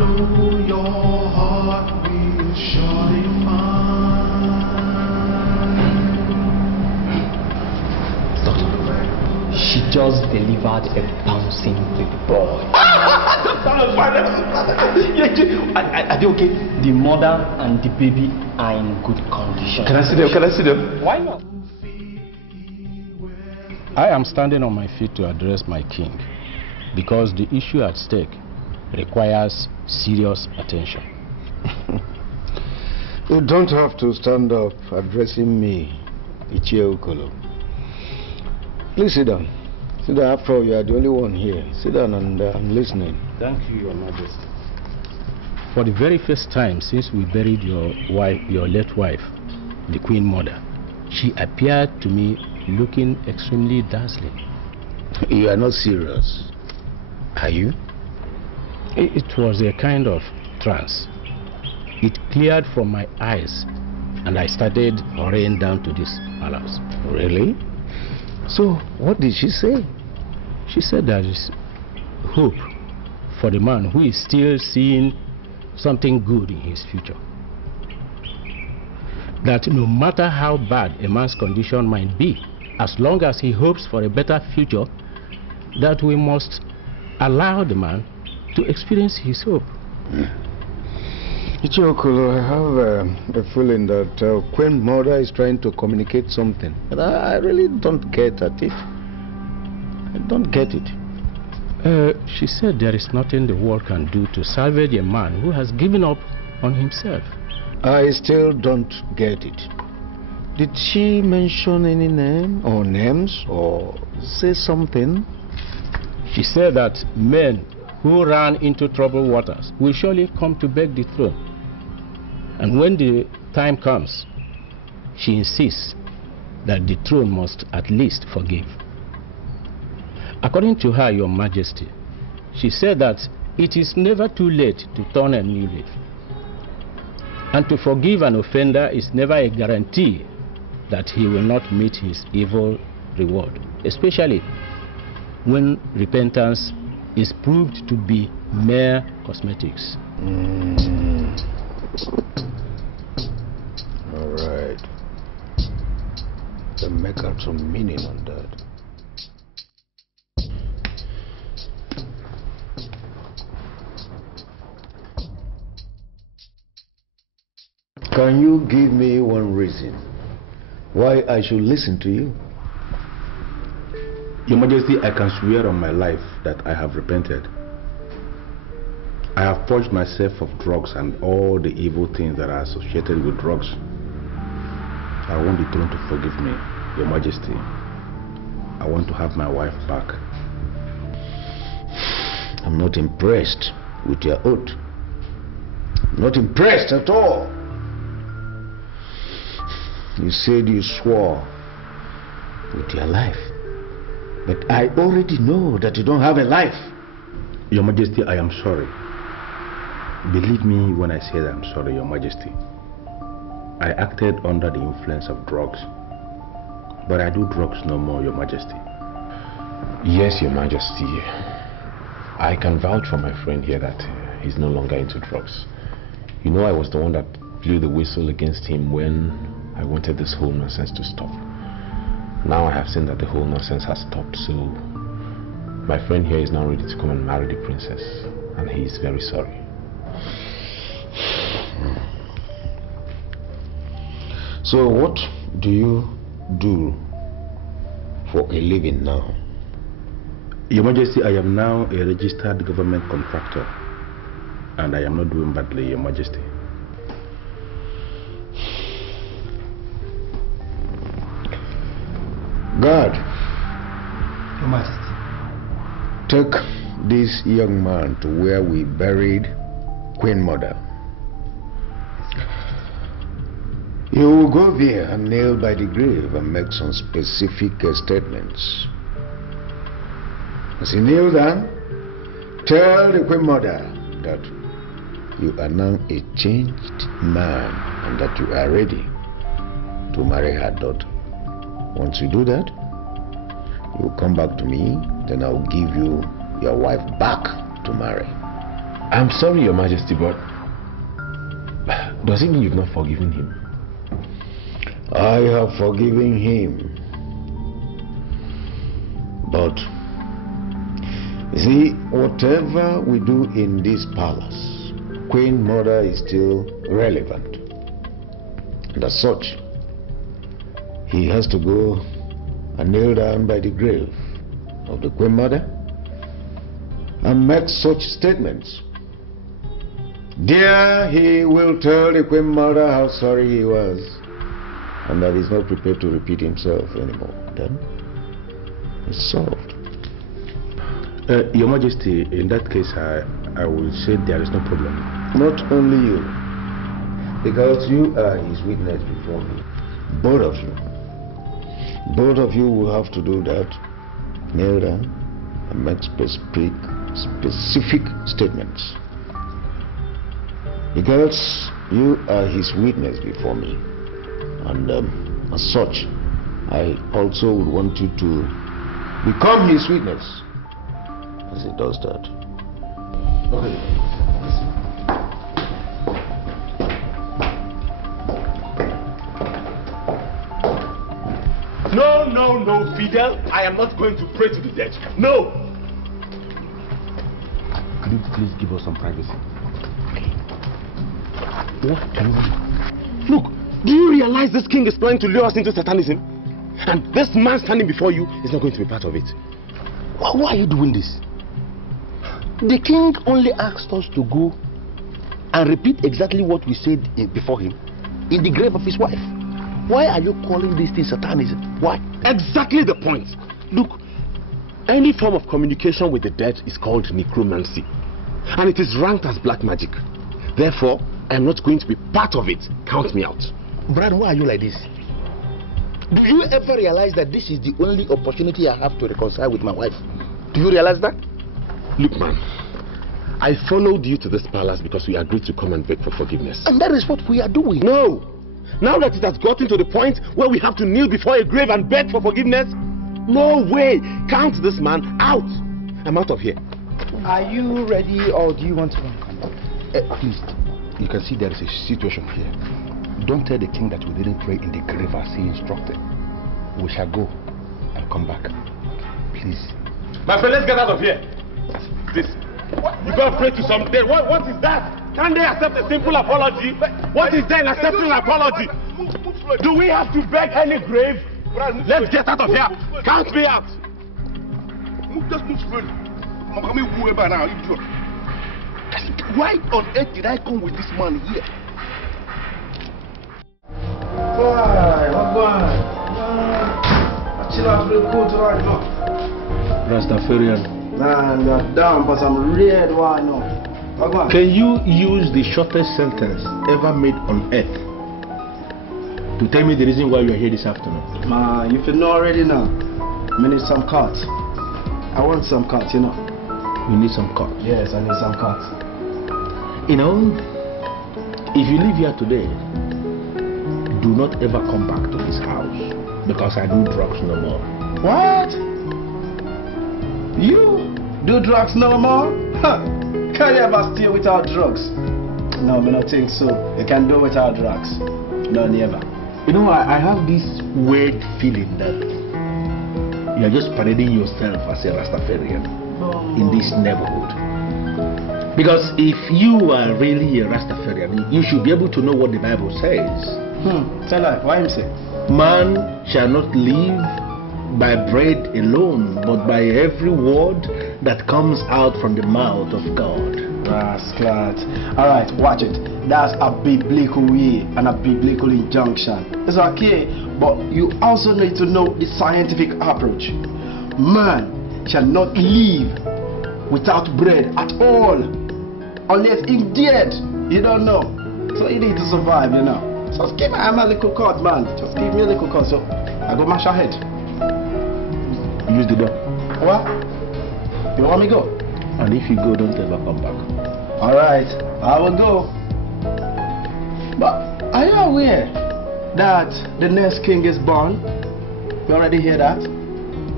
know your heart will surely find. Doctor, she just delivered a bouncing baby boy. Are they okay? The mother and the baby are in good condition. Can I see them? Can I see them? Why not? I am standing on my feet to address my king because the issue at stake requires serious attention. You don't have to stand up addressing me, Ichie Okolo. Please sit down. Sit down. After all, you are the only one here. Sit down and I'm listening. Thank you, Your Majesty. For the very first time since we buried your late wife, the Queen Mother, she appeared to me looking extremely dazzling. You are not serious, are you? It was a kind of trance. It cleared from my eyes and I started hurrying down to this palace. Really? So, what did she say? She said there is hope for the man who is still seeing something good in his future. That no matter how bad a man's condition might be, as long as he hopes for a better future, that we must allow the man to experience his hope. Ichie Okolo, I have a feeling that Queen Mother is trying to communicate something, but I really don't get at it. I don't get it. She said there is nothing the world can do to salvage a man who has given up on himself. I still don't get it. Did she mention any name or names or say something? She said that men who ran into troubled waters will surely come to beg the throne. And when the time comes, she insists that the throne must at least forgive. According to her, Your Majesty, she said that it is never too late to turn a new leaf. And to forgive an offender is never a guarantee that he will not meet his evil reward, especially when repentance is proved to be mere cosmetics. All right. Then make out some meaning on that. Can you give me one reason why I should listen to you? Your Majesty, I can swear on my life that I have repented. I have purged myself of drugs and all the evil things that are associated with drugs. I want the throne to forgive me, Your Majesty. I want to have my wife back. I'm not impressed with your oath. Not impressed at all. You said you swore with your life. But I already know that you don't have a life. Your Majesty, I am sorry. Believe me when I say that I'm sorry, Your Majesty. I acted under the influence of drugs. But I do drugs no more, Your Majesty. Yes, Your Majesty. I can vouch for my friend here that he's no longer into drugs. You know, I was the one that blew the whistle against him when I wanted this whole nonsense to stop. Now I have seen that the whole nonsense has stopped, so my friend here is now ready to come and marry the princess, and he is very sorry. So what do you do for a living now? Your Majesty, I am now a registered government contractor, and I am not doing badly, Your Majesty. God, Your Majesty. take this young man to where we buried Queen Mother. You will go there and kneel by the grave and make some specific statements. As you kneel down, tell the Queen Mother that you are now a changed man and that you are ready to marry her daughter. Once you do that, you will come back to me, then I will give you your wife back to marry. I'm sorry, Your Majesty, but does it mean you've not forgiven him? I have forgiven him. But, you see, whatever we do in this palace, Queen Mother is still relevant. And as such, he has to go and kneel down by the grave of the Queen Mother and make such statements. There he will tell the Queen Mother how sorry he was and that he's not prepared to repeat himself anymore. Then it's solved. Your Majesty, in that case, I will say there is no problem. Not only you, because you are his witness before me. Both of you. Both of you will have to do that. Kneel down and make specific statements. Because you are his witness before me. And as such, I also would want you to become his witness as he does that. Okay. No, Fidel. I am not going to pray to the dead. No! Could you please give us some privacy? What do you mean? Look, do you realize this king is planning to lure us into Satanism? And this man standing before you is not going to be part of it. Why are you doing this? The king only asked us to go and repeat exactly what we said before him in the grave of his wife. Why are you calling this thing Satanism? Why? Exactly the point. Look, any form of communication with the dead is called necromancy. And it is ranked as black magic. Therefore, I am not going to be part of it. Count me out. Brad, why are you like this? Do you ever realize that this is the only opportunity I have to reconcile with my wife? Do you realize that? Look, man, I followed you to this palace because we agreed to come and beg for forgiveness. And that is what we are doing. No! Now that it has gotten to the point where we have to kneel before a grave and beg for forgiveness, no way! Count this man out! I'm out of here. Are you ready, or do you want to come? Please, you can see there is a situation here. Don't tell the king that we didn't pray in the grave as he instructed. We shall go and come back. Please. My friend, let's get out of here. This. You gotta pray to some dead. What is that? Can they accept a simple apology? What is there in accepting an apology? Do we have to beg any grave? Let's get out of here. Count me out. Just move slowly. I'm coming whoever now. Why on earth did I come with this man here? Why? What's going on? Chill out real cool tonight, no? Rastafarian. Man, you're down, but I'm red, why no? What's going on? Can you use the shortest sentence ever made on earth to tell me the reason why we are here this afternoon? Man, if you know already now, I need some cards. I want some cards, you know. You need some cards? Yes, I need some cards. You know, if you live here today, do not ever come back to this house because I do drugs no more. What? You do drugs no more? Huh. Can you ever stay without drugs? No, I don't think so. You can do without drugs. No, never. You know, I have this weird feeling that you're just parading yourself as a Rastafarian in this neighborhood. Because if you are really a Rastafarian, you should be able to know what the Bible says. Tell her, why him say? Man shall not live by bread alone, but by every word that comes out from the mouth of God. Rascal. Alright, watch it. That's a biblical way and a biblical injunction. It's okay, but you also need to know the scientific approach. Man shall not live without bread at all, unless he's dead. You don't know. So you need to survive, you know. So just give me a little cut, man. Just give me a little cut, so I go mash your head. Use the door. What? You want me to go? And if you go, don't ever come back. Alright, I will go. But are you aware that the next king is born? You already hear that?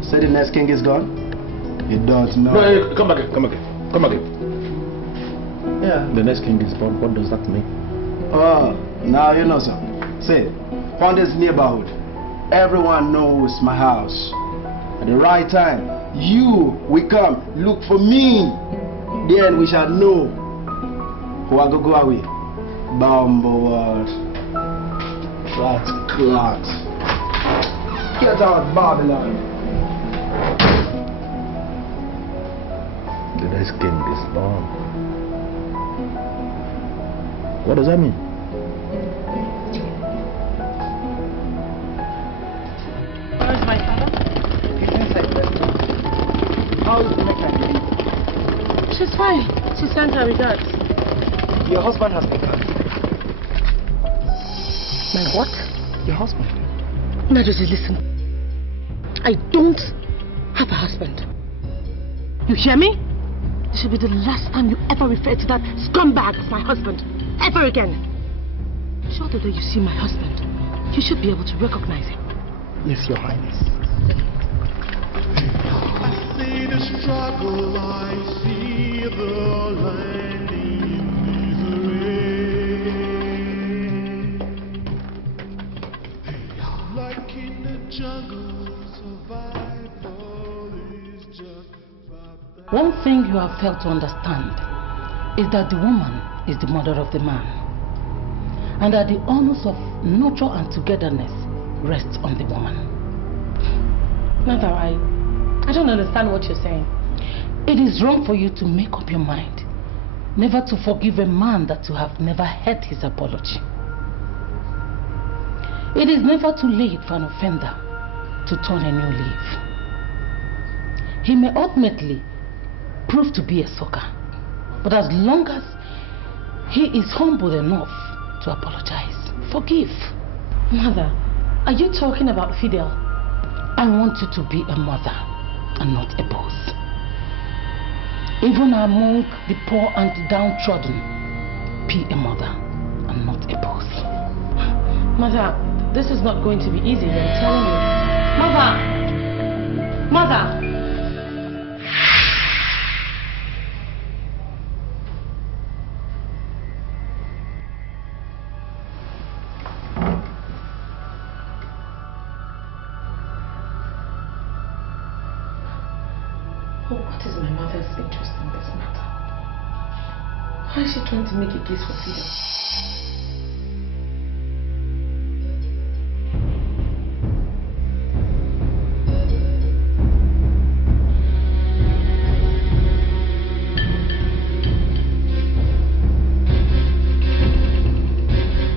Say the next king is gone? You don't know. No, come back here, come back here, come back here. Yeah. The next king is born. What does that mean? Oh, now you know, sir. See, on this neighborhood, everyone knows my house. At the right time, you will come look for me. Then we shall know who I go away. Bumble world. Flat clot. Get out, Babylon. The next king is born. What does that mean? Where is my father? He's inside the restaurant. How is the next time? She's fine. She sent her regards. Your husband has been hurt. My what? Your husband? Majesty, listen. I don't have a husband. You hear me? This should be the last time you ever refer to that scumbag as my husband. Ever again. Sure, the day you see my husband, you should be able to recognize him. Yes, Your Highness. I see the struggle, I see the land in misery. Like in the jungle, survival is just about that. One thing you have failed to understand is that the woman is the mother of the man, and that the honors of nurture and togetherness rests on the woman. Mother, I don't understand what you're saying. It is wrong for you to make up your mind never to forgive a man that you have never heard his apology. It is never too late for an offender to turn a new leaf. He may ultimately prove to be a sucker, but as long as he is humble enough to apologize, forgive. Mother, are you talking about Fidel? I want you to be a mother and not a boss. Even among the poor and the downtrodden, be a mother and not a boss. Mother, this is not going to be easy, I'm telling you. Mother! Mother! What is my mother's interest in this matter? Why is she trying to make a case for Fidel?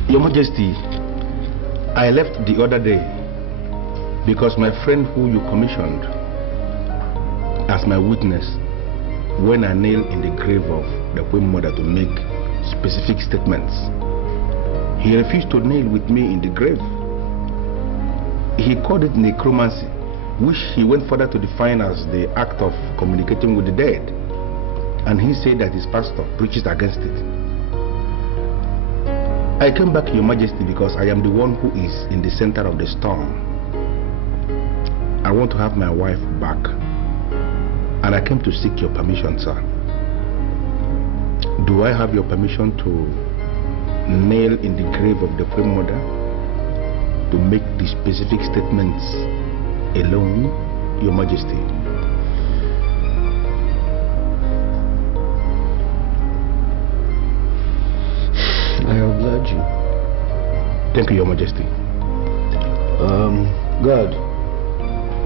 Your Majesty, I left the other day because my friend who you commissioned as my witness when I nailed in the grave of the Queen Mother to make specific statements, he refused to nail with me in the grave. He called it necromancy, which he went further to define as the act of communicating with the dead, and he said that his pastor preaches against it. I came back, Your Majesty, because I am the one who is in the center of the storm. I want to have my wife back, and I came to seek your permission, sir. Do I have your permission to nail in the grave of the Queen Mother to make the specific statements alone, Your Majesty? I oblige you. Thank you, Your Majesty. God,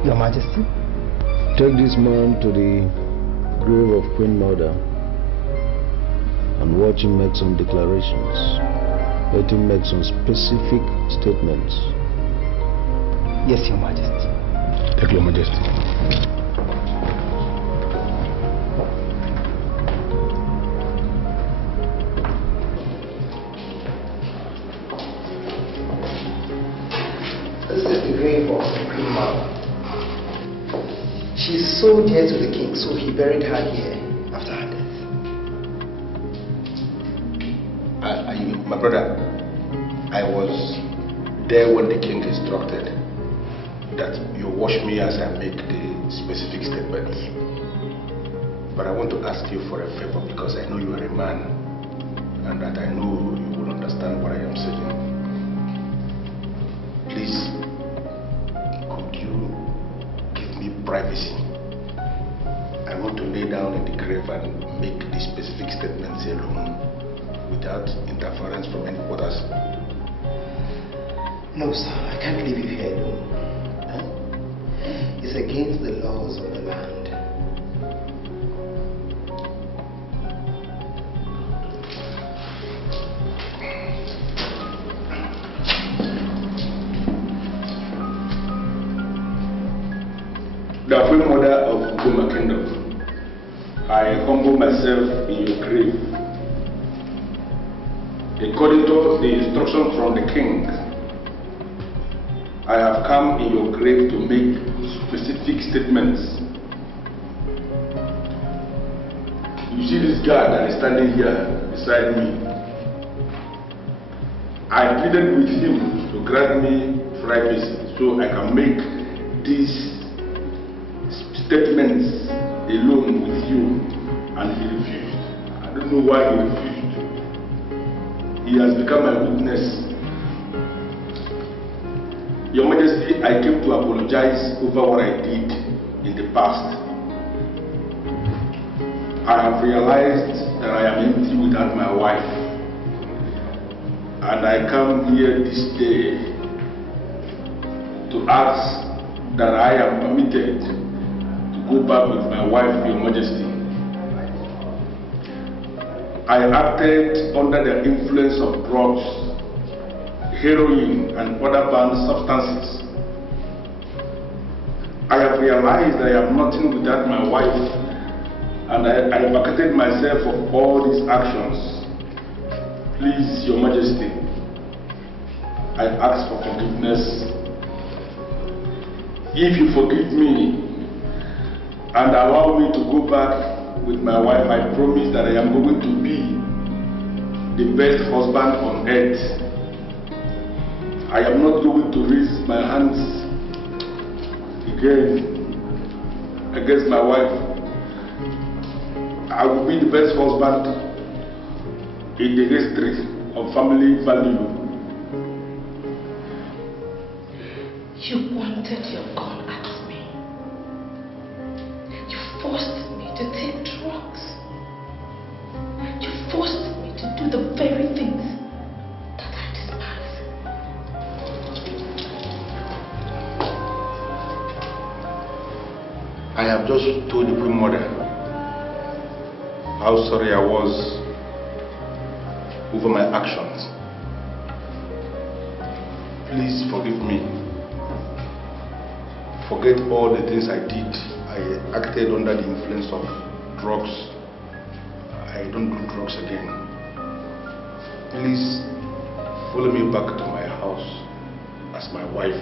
Your Majesty? take this man to the grave of Queen Mother and watch him make some declarations. Let him make some specific statements. Yes, Your Majesty. Thank you, Your Majesty. This is the grave of the Queen Mother. She's so dear to the king, so he buried her here after her death. My brother, I was there when the king instructed that you watch me as I make the specific statements. But I want to ask you for a favor because I know you are a man and that I know you will understand what I am saying. Please, could you give me privacy? I want to lay down in the grave and make the specific statements alone without interference from any others. No, sir, I can't leave you here alone. Huh? It's against the laws of the land. The Queen Mother of Goma Kingdom, I humble myself in your grave. According to the instructions from the king, I have come in your grave to make specific statements. You see this guard that is standing here beside me. I pleaded with him to grant me privacy so I can make these statements alone with you, and he refused. I don't know why he refused. He has become my witness. Your Majesty, I came to apologize over what I did in the past. I have realized that I am empty without my wife, and I come here this day to ask that I am permitted go back with my wife, Your Majesty. I acted under the influence of drugs, heroin, and other banned substances. I have realized that I am nothing without my wife, and I vacated myself of all these actions. Please, Your Majesty, I ask for forgiveness. If you forgive me, and allow me to go back with my wife, I promise that I am going to be the best husband on earth. I am not going to raise my hands again against my wife. I will be the best husband in the history of family value. You pointed your gun at me. You forced me to take drugs. You forced me to do the very things that I despise. I have just told the Queen Mother how sorry I was over my actions. Please forgive me. Forget all the things I did. I acted under the influence of drugs. I don't do drugs again. Please follow me back to my house as my wife,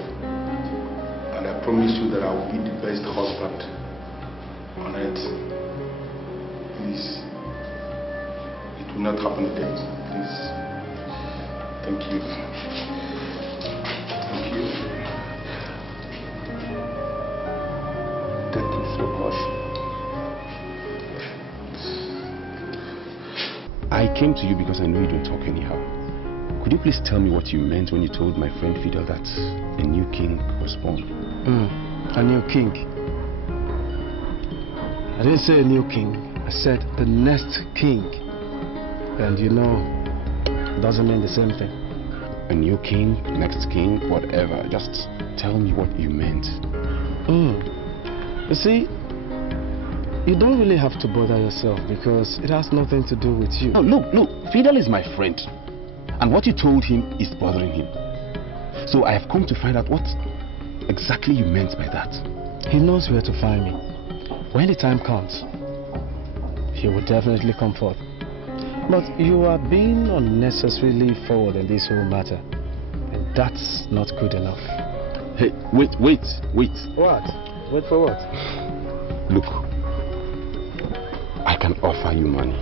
and I promise you that I will be the best husband on earth. Please, it will not happen again. Please. Thank you. Thank you. Thank you so much. I came to you because I know you don't talk anyhow. Could you please tell me what you meant when you told my friend Fidel that a new king was born? A new king? I didn't say a new king. I said the next king. And you know, it doesn't mean the same thing. A new king, next king, whatever. Just tell me what you meant. You see, you don't really have to bother yourself because it has nothing to do with you. No, look, Fidel is my friend. And what you told him is bothering him. So I have come to find out what exactly you meant by that. He knows where to find me. When the time comes, he will definitely come forth. But you are being unnecessarily forward in this whole matter. And that's not good enough. Hey, wait. What? Wait for what? Look, I can offer you money.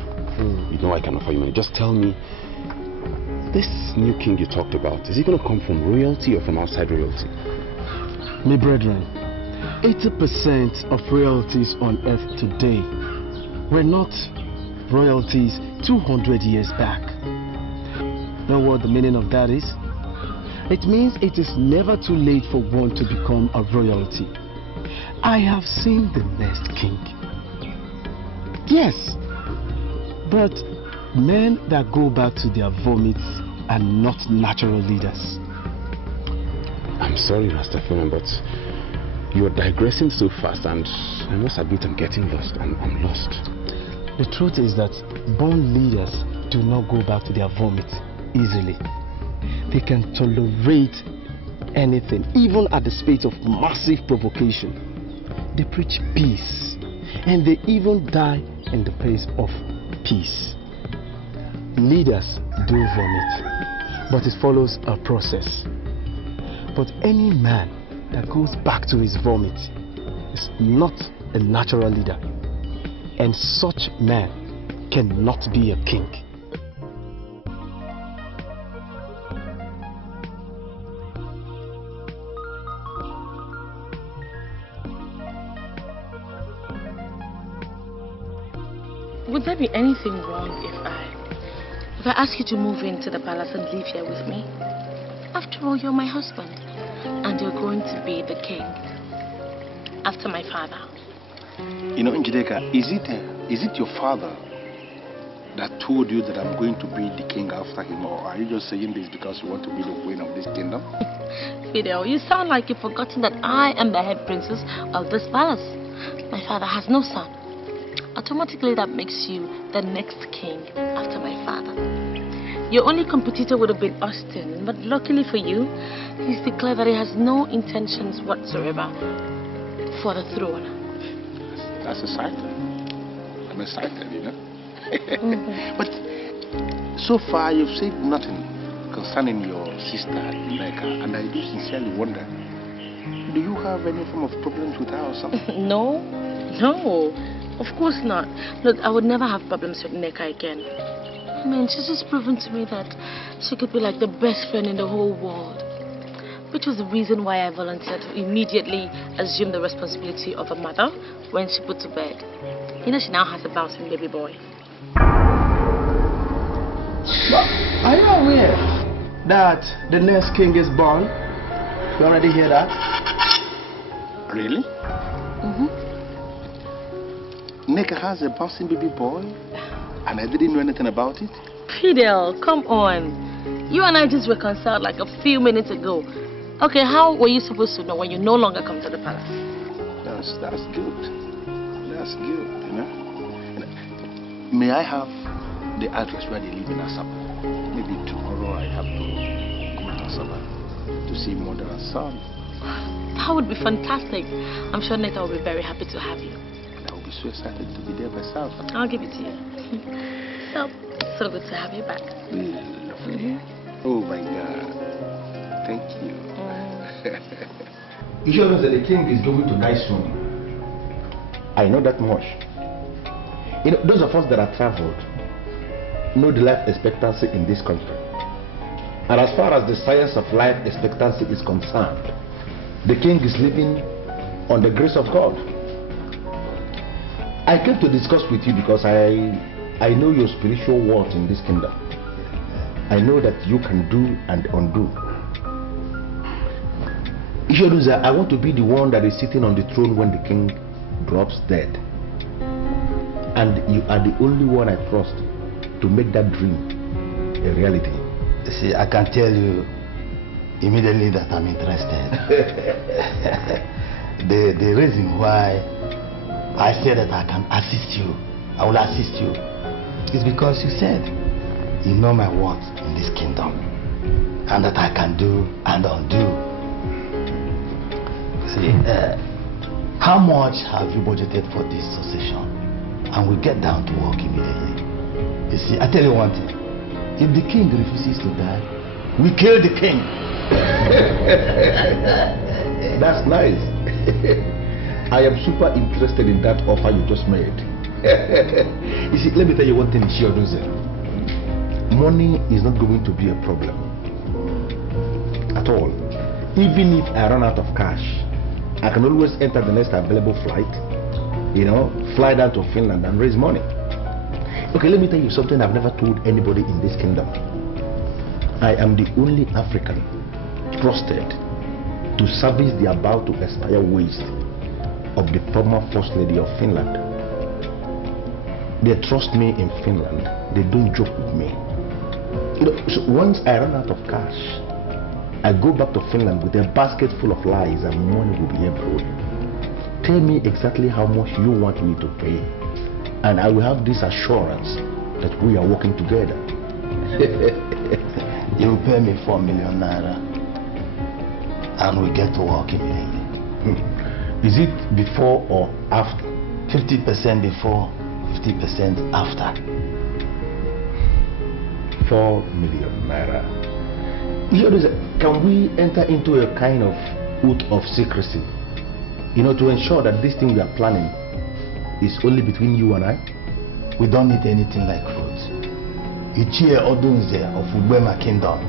You know I can offer you money. Just tell me, this new king you talked about, is he going to come from royalty or from outside royalty? My brethren, 80% of royalties on earth today were not royalties 200 years back. Know what the meaning of that is? It means it is never too late for one to become a royalty. I have seen the next king. Yes, but men that go back to their vomits are not natural leaders. I'm sorry, Master Femin, but you're digressing so fast, and I must admit I'm getting lost. I'm lost. The truth is that born leaders do not go back to their vomit easily. They can tolerate anything, even at the space of massive provocation. They preach peace, and they even die in the place of peace. Leaders do vomit, but it follows a process. But any man that goes back to his vomit is not a natural leader, and such man cannot be a king. Would there be anything wrong if I ask you to move into the palace and live here with me? After all, you're my husband, and you're going to be the king after my father. You know, Njideka, is it your father that told you that I'm going to be the king after him, or are you just saying this because you want to be the queen of this kingdom? Fidel, you sound like you've forgotten that I am the head princess of this palace. My father has no son. Automatically that makes you the next king after my father. Your only competitor would have been Austin, but luckily for you, he's declared that he has no intentions whatsoever for the throne. That's exciting. I'm excited, you know. But so far you've said nothing concerning your sister Nneka, and I do sincerely wonder, do you have any form of problems with her or something? No. Of course not. Look, I would never have problems with Nneka again. I mean, she's just proven to me that she could be like the best friend in the whole world. Which was the reason why I volunteered to immediately assume the responsibility of a mother when she put to bed. You know, she now has a bouncing baby boy. But are you aware that the next king is born? You already hear that? Really? Nneka has a bouncing baby boy, and I didn't know anything about it? Fidel, come on. You and I just reconciled like a few minutes ago. Okay, how were you supposed to know when you no longer come to the palace? That's good. That's good, you know. May I have the address where they live in Asaba? Maybe tomorrow I have to go to Asaba to see mother and son. That would be fantastic. I'm sure Nneka will be very happy to have you. And I will be so excited to be there myself. I'll give it to you. So good to have you back. Lovely. Oh my God. Thank you. You sure know that the king is going to die soon? I know that much. You know, those of us that have traveled know the life expectancy in this country. And as far as the science of life expectancy is concerned, the king is living on the grace of God. I came to discuss with you because I know your spiritual worth in this kingdom. I know that you can do and undo. Ishoduza, I want to be the one that is sitting on the throne when the king drops dead. And you are the only one I trust to make that dream a reality. See, I can tell you immediately that I'm interested. the reason why I said that I can assist you, I will assist you, is because you said you know my worth in this kingdom and that I can do and undo. See, how much have you budgeted for this succession? And we'll get down to work immediately. You see, I tell you one thing. If the king refuses to die, we kill the king. That's nice. I am super interested in that offer you just made. You see, let me tell you one thing, Ishoduze. Money is not going to be a problem at all. Even if I run out of cash, I can always enter the next available flight, you know, fly down to Finland and raise money. Okay, let me tell you something I've never told anybody in this kingdom. I am the only African trusted to service the about to expire waste of the former First Lady of Finland. They trust me in Finland. They don't joke with me. You know, so once I run out of cash, I go back to Finland with a basket full of lies and money will be everywhere. Tell me exactly how much you want me to pay, and I will have this assurance that we are working together. You will pay me 4 million naira and we get to work immediately. Is it before or after? 50% before, 50% after. 4 million naira. Can we enter into a kind of oath of secrecy, you know, to ensure that this thing we are planning is only between you and I? We don't need anything like fruit. Ichie Odunze of Ubema Kingdom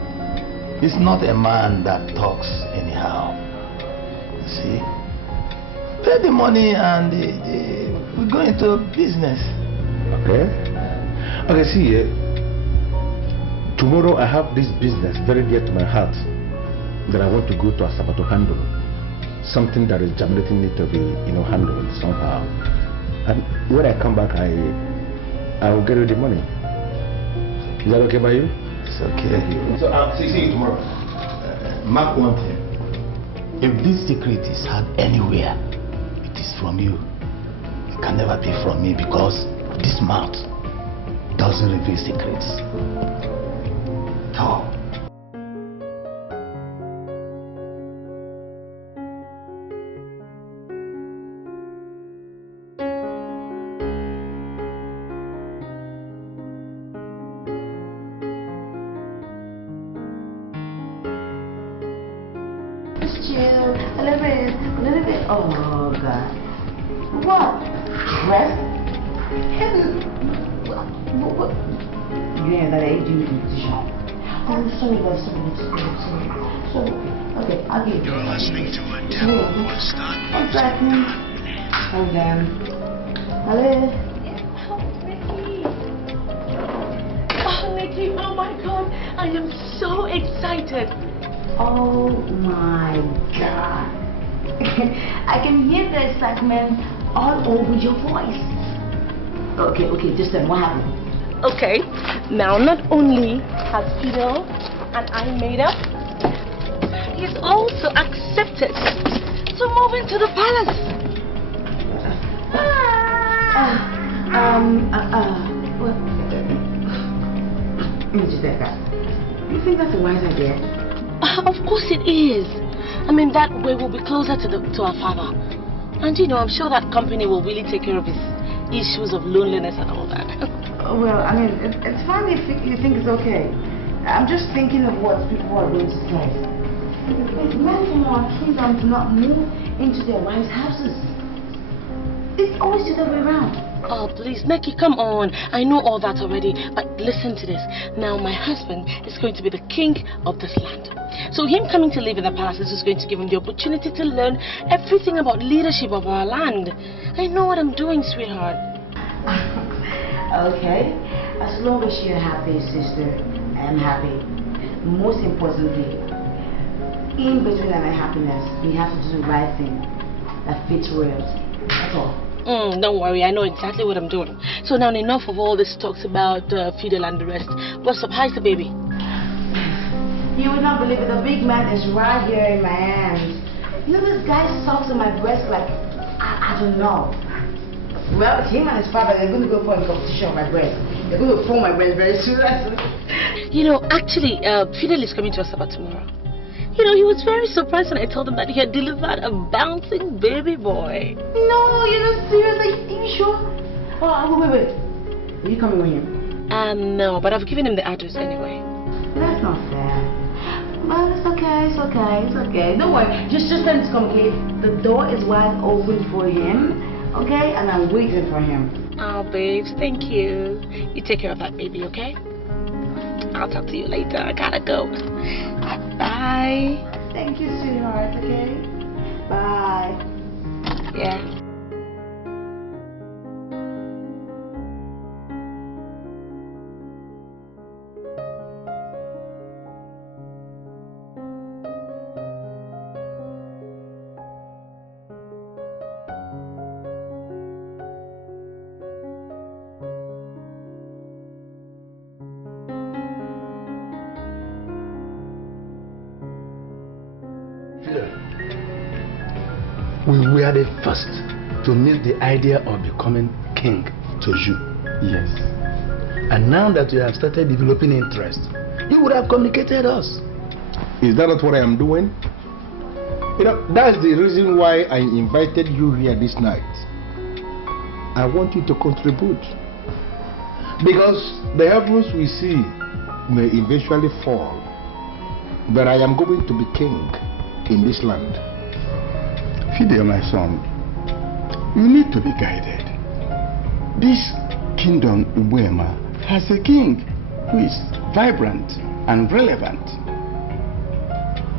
is not a man that talks anyhow. You see? Pay the money and we go into business. Okay. Okay, see, tomorrow I have this business very dear to my heart that I want to go to Asaba to handle. Something that is germinating need to be, you know, handled somehow. And when I come back, I will get you the money. Is that okay by you? It's okay. So I'll see you tomorrow. Mark one thing. If this secret is had anywhere, it is from you. It can never be from me because this mouth doesn't reveal secrets. Talk. Oh God. What? Rest? What? You ain't that age in the position. I'm sorry, love, sorry. Okay, I'll give you. You're listening to a download start. One second. Hold on. Hello? Nikki, oh my God, I am so excited. Oh my God. I can hear the excitement all over your voice. Okay, just then, what happened? Okay, now not only has Fidel and I made up, he's also accepted to move into the palace. Let me just say that. You think that's a wise idea? Of course it is. I mean, that way we'll be closer to our father. And you know, I'm sure that company will really take care of his issues of loneliness and all that. Well, I mean, it's fine if you think it's okay. I'm just thinking of what people are going to say. It's meant for our kingdom to not move into their wives' houses. It's always the other way around. Oh, please, Neki, come on. I know all that already, but listen to this. Now, my husband is going to be the king of this land. So him coming to live in the palace is just going to give him the opportunity to learn everything about leadership of our land. I know what I'm doing, sweetheart. Okay. As long as you're happy, sister, I'm happy. Most importantly, in between our happiness, we have to do the right thing that fits royalty. That's all. Don't worry, I know exactly what I'm doing. So now enough of all this talks about Fidel and the rest. What's up? How's the baby? You would not believe it. The big man is right here in my hands. You know, this guy sucks on my breast like, I don't know. Well, him and his father, they're going to go for a competition of my breast. They're going to pull my breast very soon. You know, actually, Fidel is coming to Asaba tomorrow. You know, he was very surprised when I told him that he had delivered a bouncing baby boy. No, you're not serious. Are you sure? Oh, wait. Are you coming with him? No, but I've given him the address anyway. That's not fair. Well, it's okay. Don't worry. Just let him come, okay? The door is wide open for him, okay? And I'm waiting for him. Oh, babes, thank you. You take care of that baby, okay? I'll talk to you later. I gotta go. Bye. Thank you, sweetheart, okay? Bye. Yeah. we were the first to meet the idea of becoming king to you. Yes. And now that you have started developing interest, you would have communicated us. Is that not what I am doing? You know, that's the reason why I invited you here this night. I want you to contribute. Because the heavens we see may eventually fall. But I am going to be king in this land. Fidel, my son, you need to be guided. This kingdom, Ubuema, has a king who is vibrant and relevant.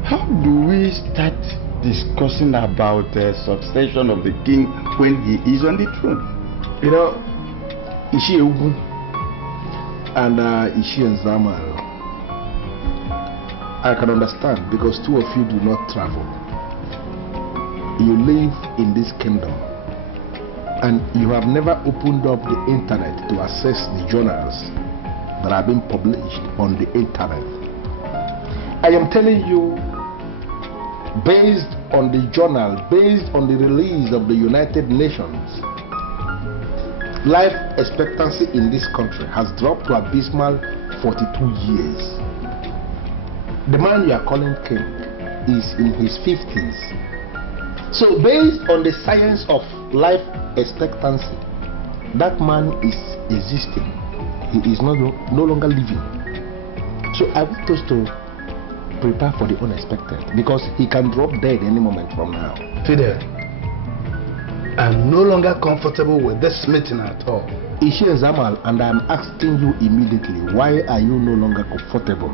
How do we start discussing about the succession of the king when he is on the throne? You know, Ishi Ugu and Ishi and Zamal, I can understand because two of you do not travel. You live in this kingdom and you have never opened up the internet to access the journals that have been published on the internet. I am telling you, based on the journal, based on the release of the United Nations, life expectancy in this country has dropped to abysmal 42 years. The man you are calling king is in his 50s. So based on the science of life expectancy, that man is existing. He is no longer living. So I want us to prepare for the unexpected because he can drop dead any moment from now. Fidel, I'm no longer comfortable with this meeting at all. Ishi Zamal, and I'm asking you immediately, why are you no longer comfortable?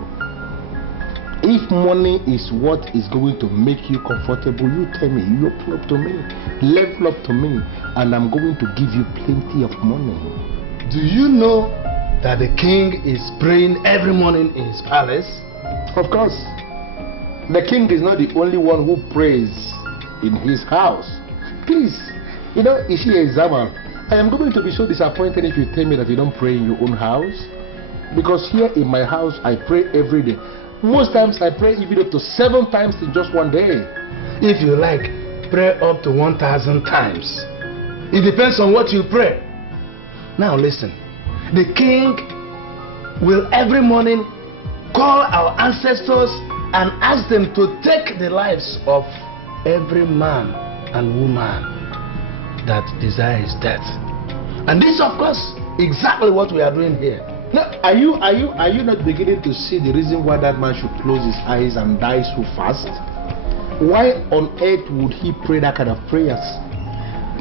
If money is what is going to make you comfortable, you tell me, you open up to me, level up to me, and I'm going to give you plenty of money. Do you know that the king is praying every morning in his palace? Of course. The king is not the only one who prays in his house. Please, you know, Ishi Zamal, I am going to be so disappointed if you tell me that you don't pray in your own house. Because here in my house, I pray every day. Most times I pray even up to 7 times in just one day. If you like, pray up to 1,000 times. It depends on what you pray. Now listen, the king will every morning call our ancestors and ask them to take the lives of every man and woman that desires death. And this, of course, exactly what we are doing here. Now, are you not beginning to see the reason why that man should close his eyes and die so fast? Why on earth would he pray that kind of prayers?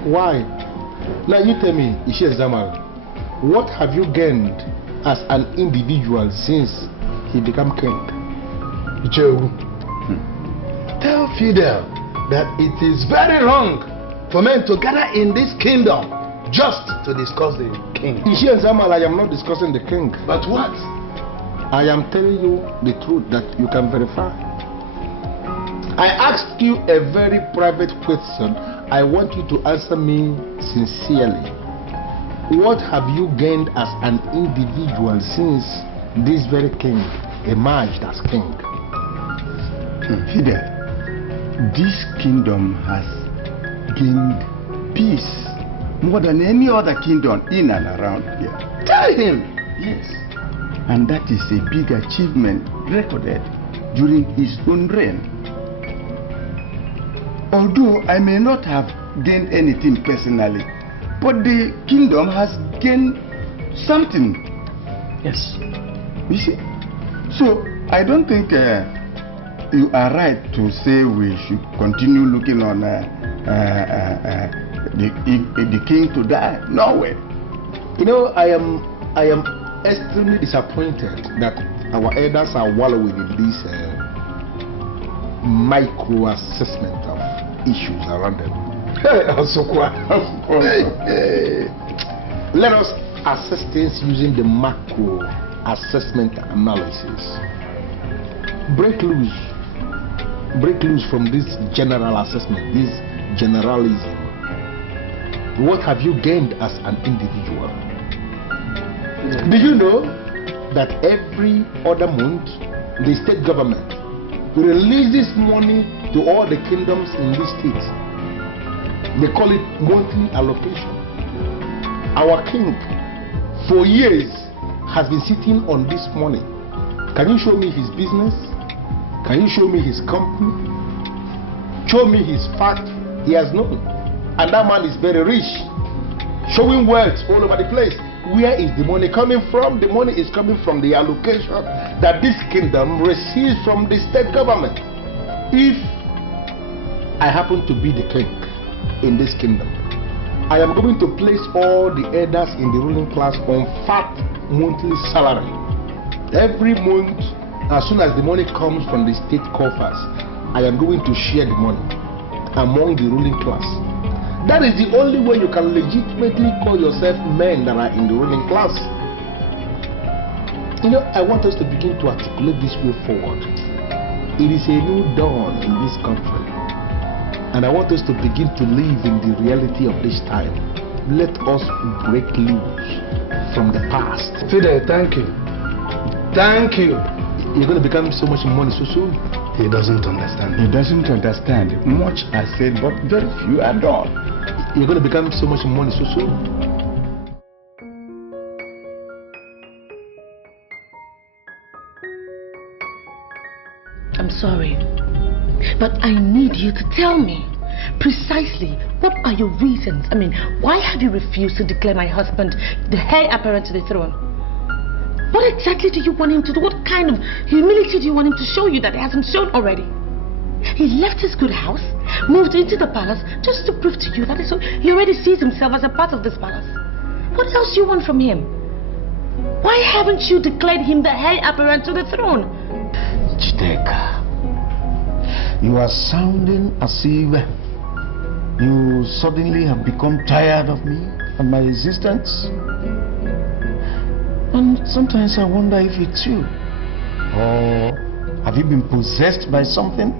Why? Now you tell me, Ishi Zamal, what have you gained as an individual since he became king? Joe, tell Fidel that it is very wrong for men to gather in this kingdom just to discuss the king. Ishi Zamal, I am not discussing the king. But what? I am telling you the truth that you can verify. I asked you a very private question. I want you to answer me sincerely. What have you gained as an individual since this very king emerged as king? Fidel, this kingdom has gained peace more than any other kingdom in and around here. Tell him! Yes. And that is a big achievement recorded during his own reign. Although I may not have gained anything personally, but the kingdom has gained something. Yes. You see? So I don't think you are right to say we should continue looking on the king to die. No way. You know, I am extremely disappointed that our elders are wallowing in this micro assessment of issues around them. Let us assess things using the macro assessment analysis. Break loose from this general assessment, this generalism. What have you gained as an individual? Do you know that every other month the state government releases money to all the kingdoms in these states? They call it monthly allocation. Our king, for years, has been sitting on this money. Can you show me his business? Can you show me his company? Show me his fact he has known. And that man is very rich, showing wealth all over the place. Where is the money coming from? The money is coming from the allocation that this kingdom receives from the state government. If I happen to be the king in this kingdom, I am going to place all the elders in the ruling class on fat monthly salary. Every month, as soon as the money comes from the state coffers, I am going to share the money among the ruling class. That is the only way you can legitimately call yourself men that are in the ruling class. You know, I want us to begin to articulate this way forward. It is a new dawn in this country, and I want us to begin to live in the reality of this time. Let us break loose from the past. Fidel, thank you. Thank you. You're going to become so much money so soon. He doesn't understand. He doesn't understand. Much I said, but very few are done. You're going to become so much money so soon. I'm sorry, but I need you to tell me precisely what are your reasons. I mean, why have you refused to declare my husband the heir apparent to the throne? What exactly do you want him to do? What kind of humility do you want him to show you that he hasn't shown already? He left his good house, moved into the palace just to prove to you that he already sees himself as a part of this palace. What else do you want from him? Why haven't you declared him the heir apparent to the throne? Chideka, you are sounding as if you suddenly have become tired of me and my existence. And sometimes I wonder if it's you. Or have you been possessed by something?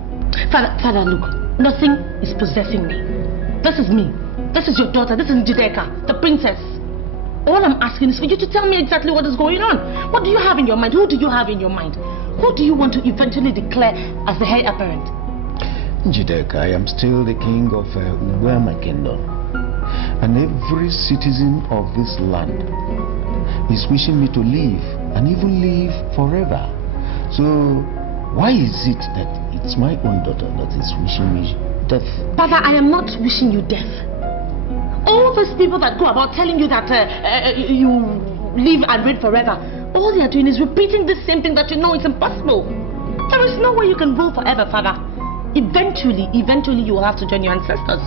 Father, look, nothing is possessing me. This is me. This is your daughter. This is Njideka, the princess. All I'm asking is for you to tell me exactly what is going on. What do you have in your mind? Who do you have in your mind? Who do you want to eventually declare as the heir apparent? Njideka, I am still the king of Uwema kingdom. And every citizen of this land is wishing me to live, and even live forever. So why is it that it's my own daughter that is wishing me death? Father, I am not wishing you death. All those people that go about telling you that you live and reign forever, all they are doing is repeating the same thing that you know is impossible. There is no way you can rule forever, Father. Eventually you will have to join your ancestors.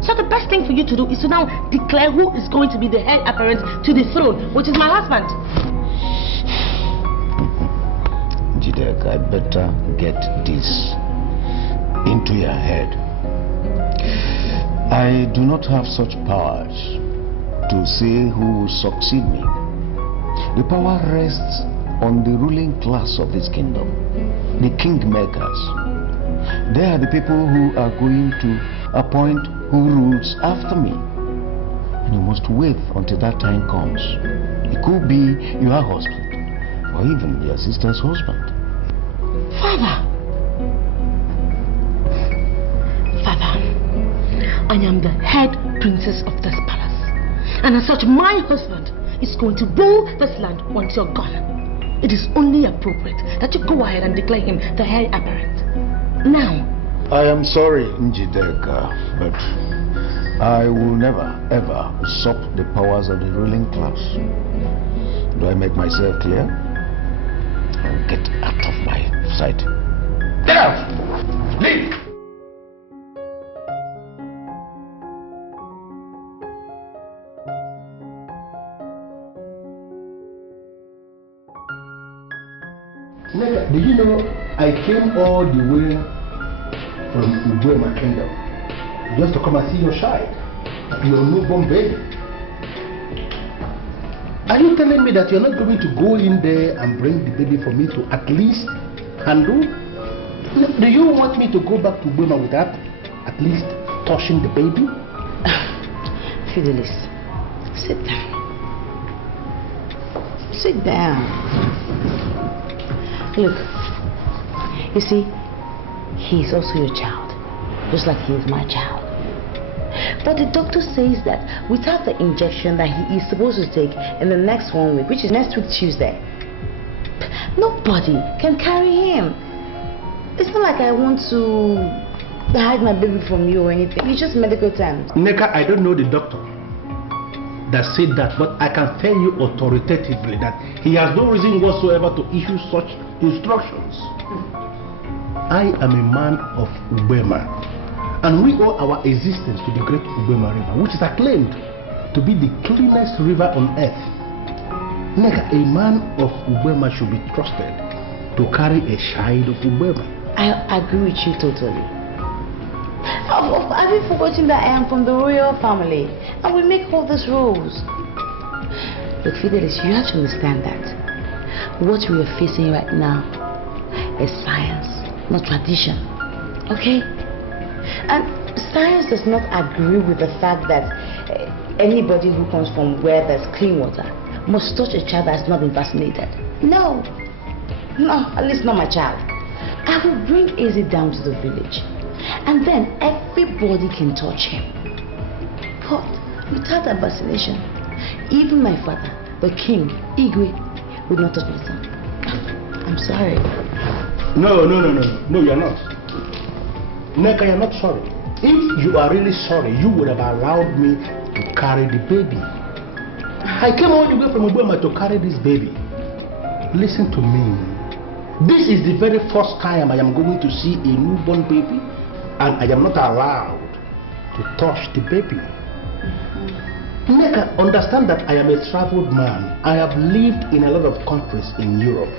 So the best thing for you to do is to now declare who is going to be the heir apparent to the throne, which is my husband. Jidek, I better get this into your head. I do not have such powers to say who will succeed me. The power rests on the ruling class of this kingdom, the kingmakers. They are the people who are going to appoint who rules after me. And you must wait until that time comes. It could be your husband, or even your sister's husband. Father, I am the head princess of this palace. And as such, my husband is going to rule this land once you're gone. It is only appropriate that you go ahead and declare him the heir apparent. Now, I am sorry, Njideka, but I will never ever usurp the powers of the ruling class. Do I make myself clear? I'll get out of my sight. Get out! Leave! Neka, did you know I came all the way from Uwema kingdom just to come and see your child, your newborn baby? Are you telling me that you're not going to go in there and bring the baby for me to at least handle? Do you want me to go back to Uwema without at least touching the baby? Fidelis, sit down. Sit down. Look, you see, he is also your child, just like he is my child. But the doctor says that without the injection that he is supposed to take in the next 1 week, which is next week Tuesday, nobody can carry him. It's not like I want to hide my baby from you or anything. It's just medical terms. Neka, I don't know the doctor that said that, but I can tell you authoritatively that he has no reason whatsoever to issue such instructions. I am a man of Ubema, and we owe our existence to the great Ubema River, which is acclaimed to be the cleanest river on earth. Neka, a man of Ubema should be trusted to carry a child of Ubema. I agree with you totally. Have you forgotten that I am from the royal family and we make all these rules? Look, Fidelis, you have to understand that what we are facing right now is science, not tradition. Okay? And science does not agree with the fact that anybody who comes from where there's clean water must touch a child that has not been vaccinated. No, at least not my child. I will bring Izzy down to the village, and then everybody can touch him. But without a vaccination, even my father, the king, Igwe, would not touch my son. I'm sorry. No, you're not. Neka, you're not sorry. If you are really sorry, you would have allowed me to carry the baby. I came all the way from Obama to carry this baby. Listen to me. This is the very first time I am going to see a newborn baby, and I am not allowed to touch the baby. Neka, understand that I am a traveled man. I have lived in a lot of countries in Europe.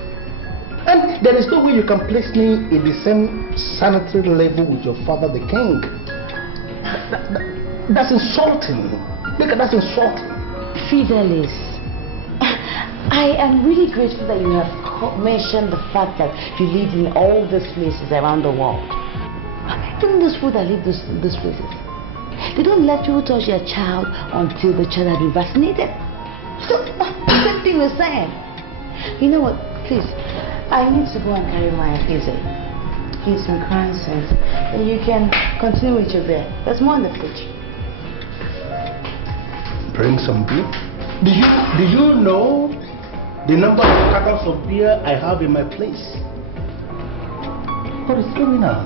And there is no way you can place me in the same sanitary level with your father, the king. That's insulting. Neka, that's insulting. Fidelis, I am really grateful that you have mentioned the fact that you live in all these places around the world. Even those people that live in those places, they don't let you touch their child until the child has been vaccinated. So, same thing we're saying. You know what? Please, I need to go and carry my Izzy. He's been crying since. And you can continue with your beer. There's more in the fridge. Bring some beer. Do you know the number of cartons of beer I have in my place? What is going on?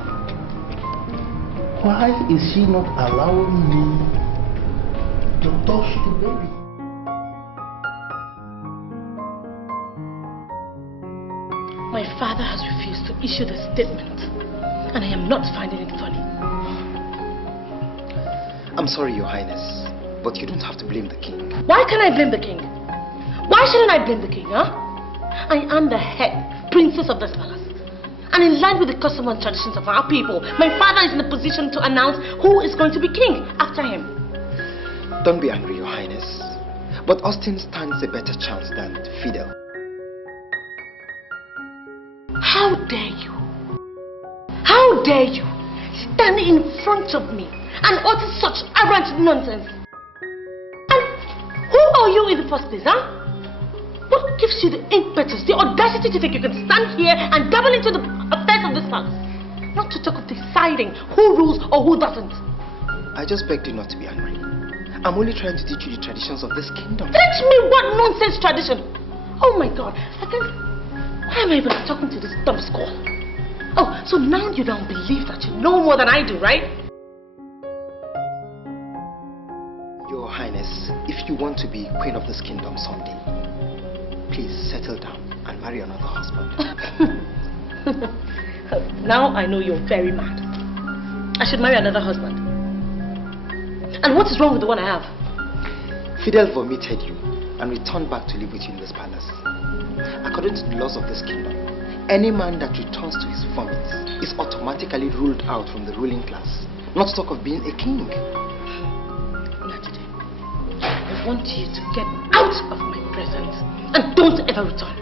Why is she not allowing me to touch the baby? My father has refused to issue the statement, and I am not finding it funny. I'm sorry, Your Highness, but you don't have to blame the king. Why can't I blame the king? Why shouldn't I blame the king, huh? I am the head princess of this palace. And in line with the custom and traditions of our people, my father is in a position to announce who is going to be king after him. Don't be angry, Your Highness, but Austin stands a better chance than Fidel. How dare you? How dare you stand in front of me and utter such arrant nonsense? And who are you in the first place, huh? What gives you the impetus, the audacity to think you can stand here and dabble into the affairs of this palace? Not to talk of deciding who rules or who doesn't. I just begged you not to be angry. I'm only trying to teach you the traditions of this kingdom. Teach me what nonsense tradition? Oh my God, why am I even talking to this dumb squall? Oh, so now you don't believe that you know more than I do, right? Your Highness, if you want to be queen of this kingdom someday, please settle down and marry another husband. Now I know you're very mad. I should marry another husband. And what is wrong with the one I have? Fidel vomited you and returned back to live with you in this palace. According to the laws of this kingdom, any man that returns to his vomits is automatically ruled out from the ruling class, not to talk of being a king. I want you to get out of my presence and don't ever return.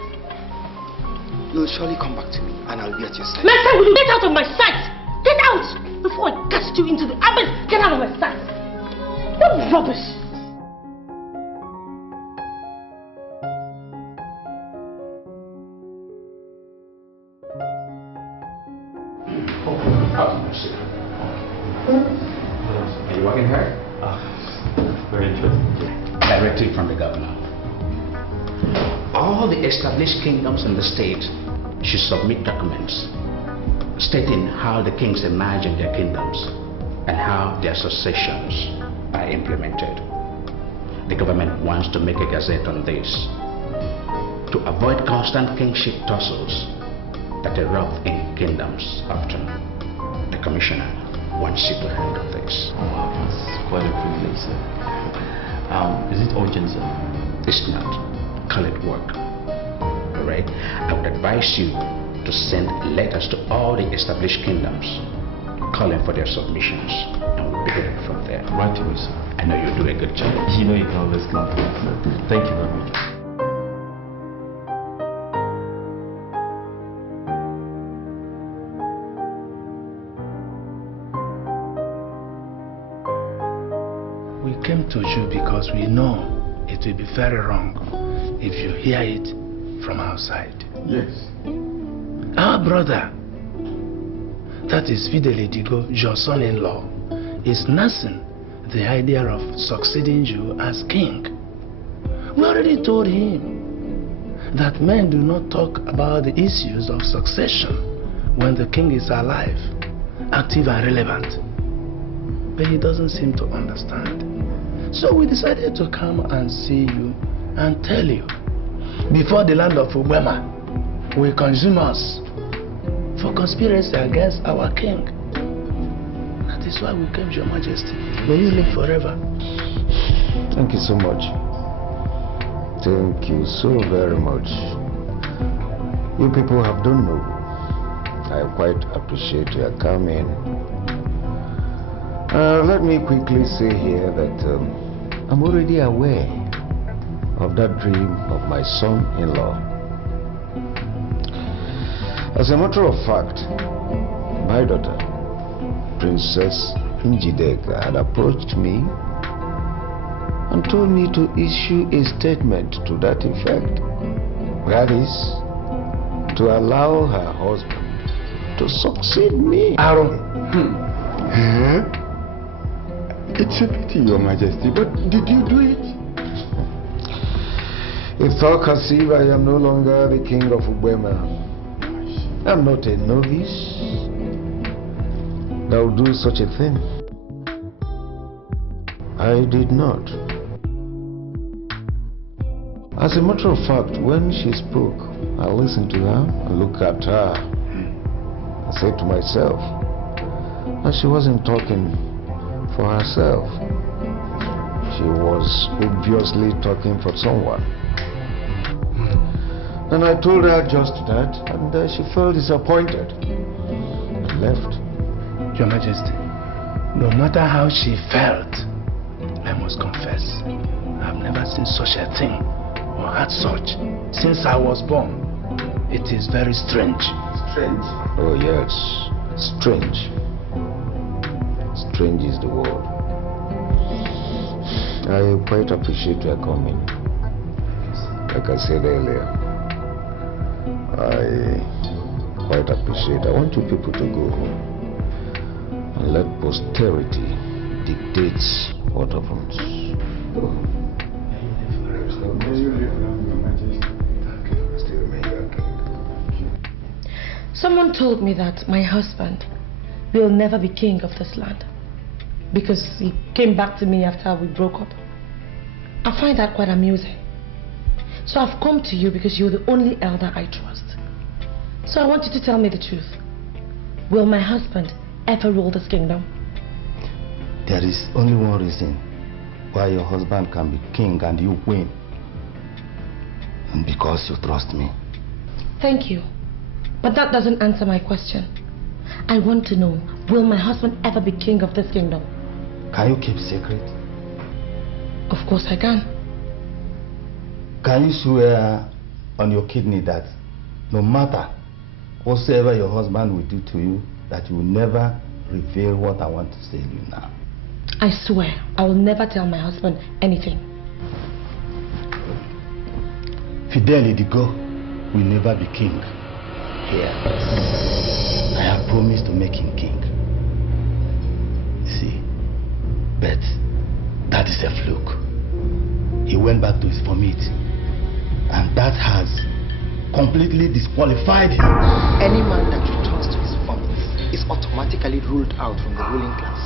You'll surely come back to me and I'll be at your side. My son, will you get out of my sight? Get out before I cast you into the abyss. Get out of my sight. What rubbish. Are you working hard? Very interesting. Directive from the governor. All the established kingdoms in the state should submit documents stating how the kings emerge in their kingdoms and how their successions are implemented. The government wants to make a gazette on this to avoid constant kingship tussles that erupt in kingdoms often. The commissioner wants you to handle this. Wow, that's quite a privilege, sir. Is it urgent, sir? It's not. Call it work. Alright? I would advise you to send letters to all the established kingdoms calling for their submissions, and we'll begin from there. Right away, sir. I know you'll do a good job. You know you can always count on me, sir. Thank you very much. We came to you because we know it will be very wrong if you hear it from outside. Yes. Our brother, that is Fidel, your son-in-law, is nursing the idea of succeeding you as king. We already told him that men do not talk about the issues of succession when the king is alive, active and relevant. But he doesn't seem to understand. So we decided to come and see you and tell you, before the land of Ubema will consume us for conspiracy against our king. That is why we came, Your Majesty. May you live forever. Thank you so much. Thank you so very much. You people have done know. I quite appreciate your coming. Let me quickly say here that I'm already aware of that dream of my son-in-law. As a matter of fact, my daughter, Princess Njideka, had approached me and told me to issue a statement to that effect. That is, to allow her husband to succeed me. Aaron. It's a pity, Your Majesty, but did you do it? If thou conceive, I am no longer the king of Ubema. I'm not a novice that will do such a thing. I did not. As a matter of fact, when she spoke, I listened to her and looked at her. I said to myself that she wasn't talking for herself. She was obviously talking for someone. And I told her just that, and she felt disappointed and left. Your Majesty, no matter how she felt, I must confess, I've never seen such a thing or had such since I was born. It is very strange. Strange? Oh yes, strange. Strange is the word. I quite appreciate your coming. Like I said earlier, I quite appreciate. I want you people to go home and let posterity dictate what happens. Go. Someone told me that my husband will never be king of this land because he came back to me after we broke up. I find that quite amusing. So I've come to you because you're the only elder I trust. So I want you to tell me the truth. Will my husband ever rule this kingdom? There is only one reason why your husband can be king and you win. And because you trust me. Thank you. But that doesn't answer my question. I want to know, will my husband ever be king of this kingdom? Can you keep secret? Of course I can. Can you swear on your kidney that no matter whatsoever your husband will do to you, that you will never reveal what I want to say to you now? I swear I will never tell my husband anything. Fidel will never be king here. I have promised to make him king. See, but That is a fluke. He went back to his vomit, and that has completely disqualified him. Any man that returns to his vomit is automatically ruled out from the ruling class.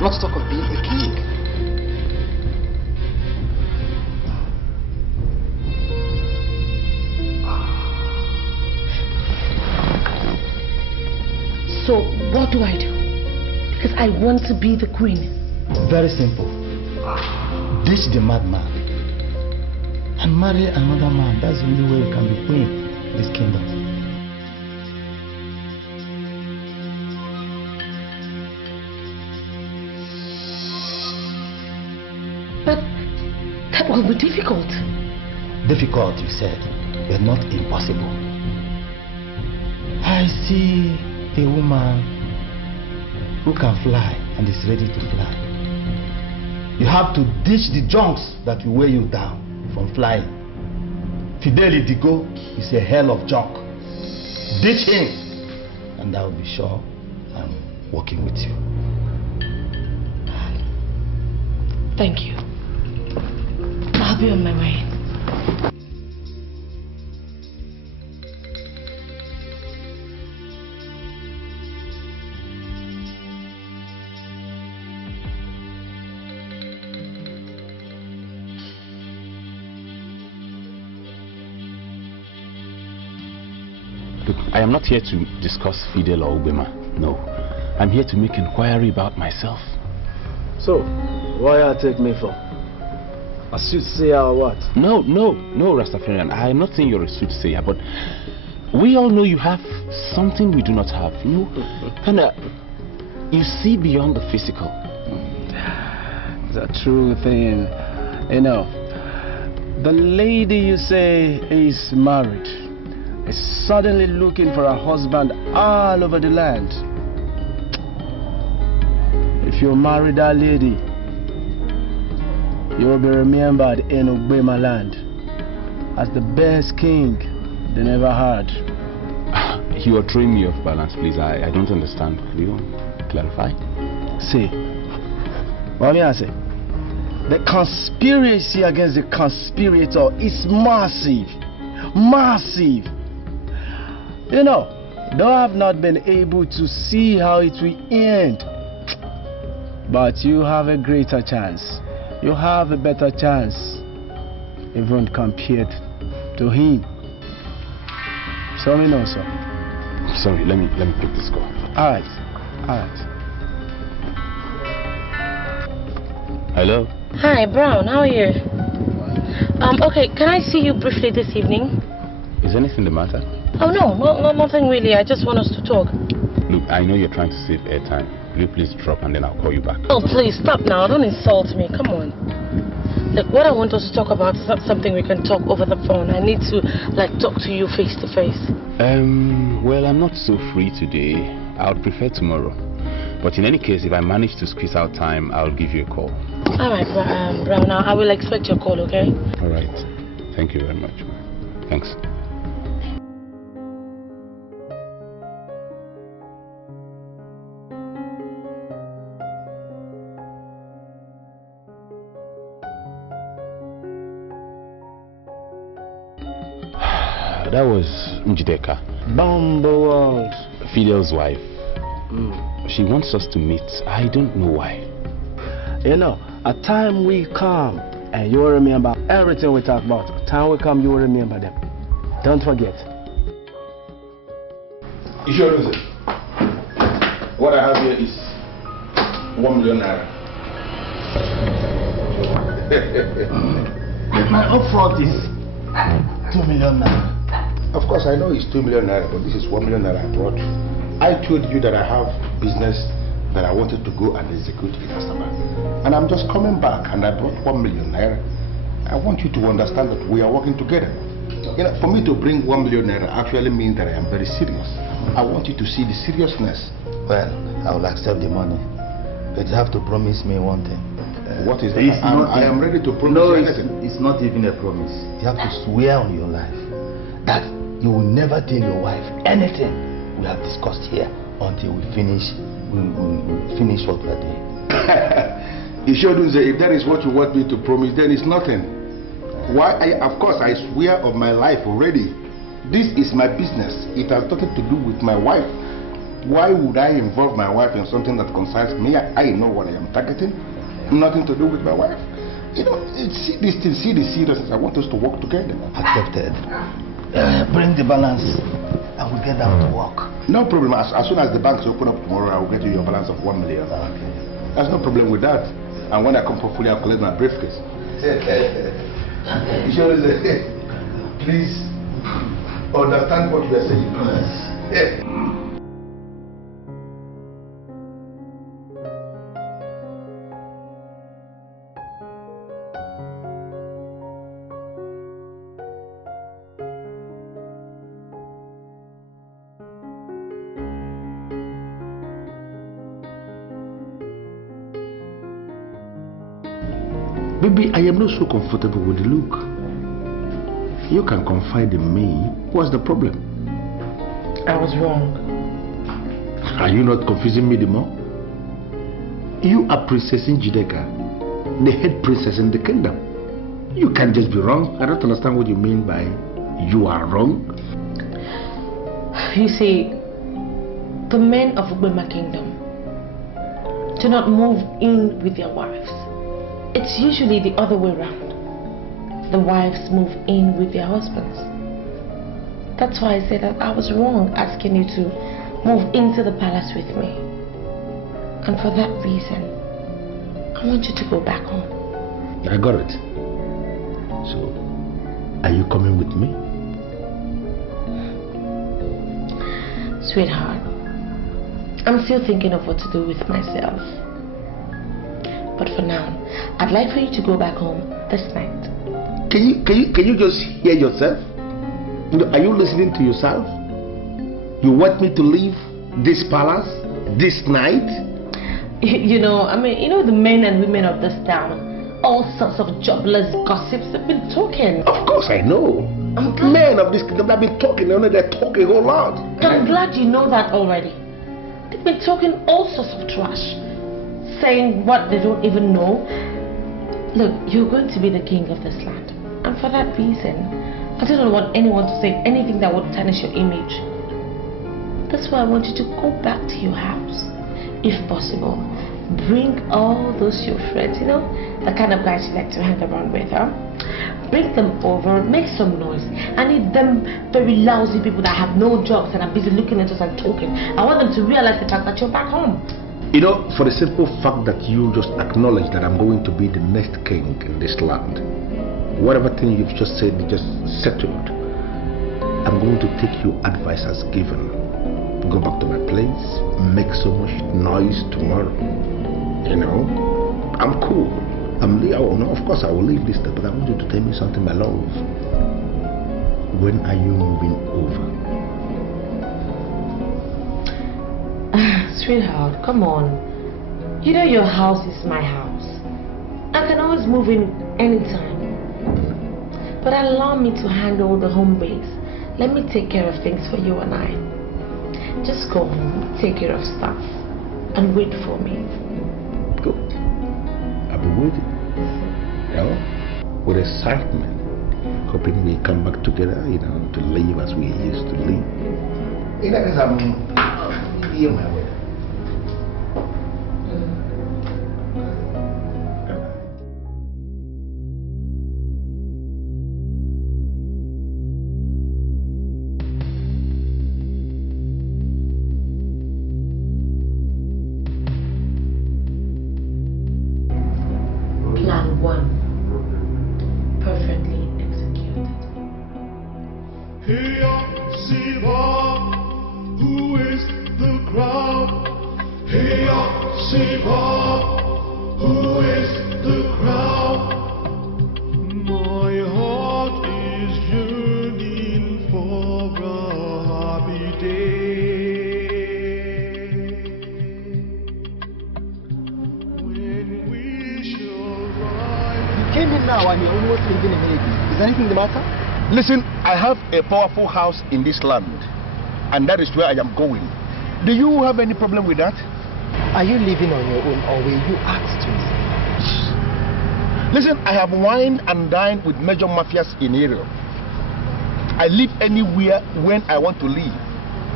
Not to talk of being a king. So what do I do? Because I want to be the queen. Very simple. Ditch the madman and marry another man. That's the only way you can be queen in this kingdom. But that will be difficult. Difficult, you said, but not impossible. I see a woman who can fly and is ready to fly. You have to ditch the junks that will weigh you down from flying. Fidel is a hell of junk. Ditch him, and I will be sure I'm working with you. Thank you. I'll be on my way. Look, I am not here to discuss Fidel or Ubema. No. I'm here to make inquiry about myself. So, what you take me for? A soothsayer or what? No, Rastafarian. I am not saying you're a soothsayer, but we all know you have something we do not have. You you see beyond the physical. It's a true thing. You know, the lady you say is married is suddenly looking for a husband all over the land. If you marry that lady, you will be remembered in Ubema land as the best king they never had. You are throwing me off balance, please. I don't understand. Will you clarify? See, what may I say? The conspiracy against the conspirator is massive. Massive. You know, though I have not been able to see how it will end, but you have a greater chance. You have a better chance, even compared to him. So we know, sir. Sorry, let me pick this call. All right. Hello. Hi, Brown. How are you? Okay, can I see you briefly this evening? Is anything the matter? Oh no, nothing really. I just want us to talk. Look, I know you're trying to save airtime. Will you please drop and then I'll call you back? Oh, please stop now. Don't insult me. Come on. Look, what I want us to talk about is not something we can talk over the phone. I need to, talk to you face to face. Well, I'm not so free today. I would prefer tomorrow. But in any case, if I manage to squeeze out time, I'll give you a call. All right, Brown. Now I will expect your call, okay? All right. Thank you very much. Thanks. That was Njideka. Bumble. Fidel's wife. She wants us to meet. I don't know why. You know, a time will come and you will remember everything we talk about. A time will come, you will remember them. Don't forget. You sure lose it? What I have here is 1 million naira. My upfront is 2 million naira. Of course, I know it's 2 million naira, but this is 1 million naira I brought. I told you that I have business that I wanted to go and execute in Asaba. And I'm just coming back and I brought 1 million naira. I want you to understand that we are working together. You know, for me to bring 1 million naira actually means that I am very serious. I want you to see the seriousness. Well, I will accept the money. But you have to promise me one thing. What is that? I am ready to promise you anything. It's not even a promise. You have to swear on your life that you will never tell your wife anything we have discussed here until we finish what we are doing. He shouldn't say, if that is what you want me to promise, then it's nothing. Of course, I swear of my life already. This is my business. It has nothing to do with my wife. Why would I involve my wife in something that concerns me? I know what I am targeting. Nothing to do with my wife. You know, see the seriousness. I want us to work together. Accepted. Bring the balance and we'll get down to work. No problem. As soon as the banks open up tomorrow, I will get you your balance of 1 million. Okay. There's no problem with that. And when I come for fully, I'll collect my briefcase. Please understand what you are saying. Yes. Baby, I am not so comfortable with the look. You can confide in me. What's the problem? I was wrong. Are you not confusing me the more? You are Princess Njideka, the head princess in the kingdom. You can't just be wrong. I don't understand what you mean by you are wrong. You see, the men of Ubema kingdom do not move in with their wives. It's usually the other way around. The wives move in with their husbands. That's why I said that I was wrong asking you to move into the palace with me. And for that reason, I want you to go back home. I got it. So, are you coming with me? Sweetheart, I'm still thinking of what to do with myself. But for now, I'd like for you to go back home this night. Can you just hear yourself? Are you listening to yourself? You want me to leave this palace this night? You know the men and women of this town, all sorts of jobless gossips have been talking. Of course I know. Men of this kingdom have been talking, they're talking a whole lot. I'm glad you know that already. They've been talking all sorts of trash, saying what they don't even know. Look, you're going to be the king of this land. And for that reason, I don't want anyone to say anything that would tarnish your image. That's why I want you to go back to your house. If possible, bring all those your friends, the kind of guys you like to hang around with, huh? Bring them over, make some noise. I need them very lousy people that have no jobs and are busy looking at us and talking. I want them to realize the fact that you're back home. For the simple fact that you just acknowledge that I'm going to be the next king in this land, whatever thing you've just said, just settled. I'm going to take your advice as given. Go back to my place, make so much noise tomorrow. I'm cool. Of course I will leave this, but I want you to tell me something, my love. When are you moving over? Sweetheart, come on. Your house is my house. I can always move in anytime. But allow me to handle the home base. Let me take care of things for you and I. Just go home, take care of stuff, and wait for me. Good. I'll be waiting. With excitement, hoping we come back together, to live as we used to live. Here, my way. Plan 1. Perfectly executed. Here, Siva, who is the crowd? Here, Siva, who is the crowd? My heart is yearning for a happy day. When we shall ride. You came in now and you're almost leaving immediately. Is anything the matter? Listen, I have a powerful house in this land, and that is where I am going. Do you have any problem with that? Are you living on your own or will you ask to me? Listen, I have wined and dined with major mafias in area. I live anywhere when I want to live.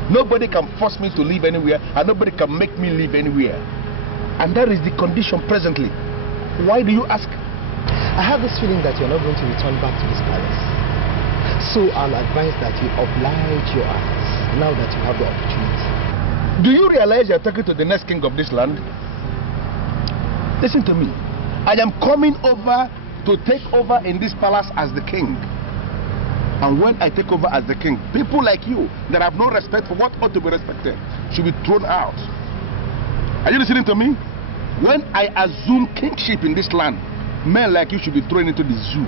Nobody can force me to live anywhere, and nobody can make me live anywhere. And that is the condition presently. Why do you ask? I have this feeling that you're not going to return back to this palace. So I'll advise that you oblige your eyes now that you have the opportunity. Do you realize you're talking to the next king of this land? Listen to me. I am coming over to take over in this palace as the king. And when I take over as the king, people like you that have no respect for what ought to be respected should be thrown out. Are you listening to me? When I assume kingship in this land, men like you should be thrown into the zoo.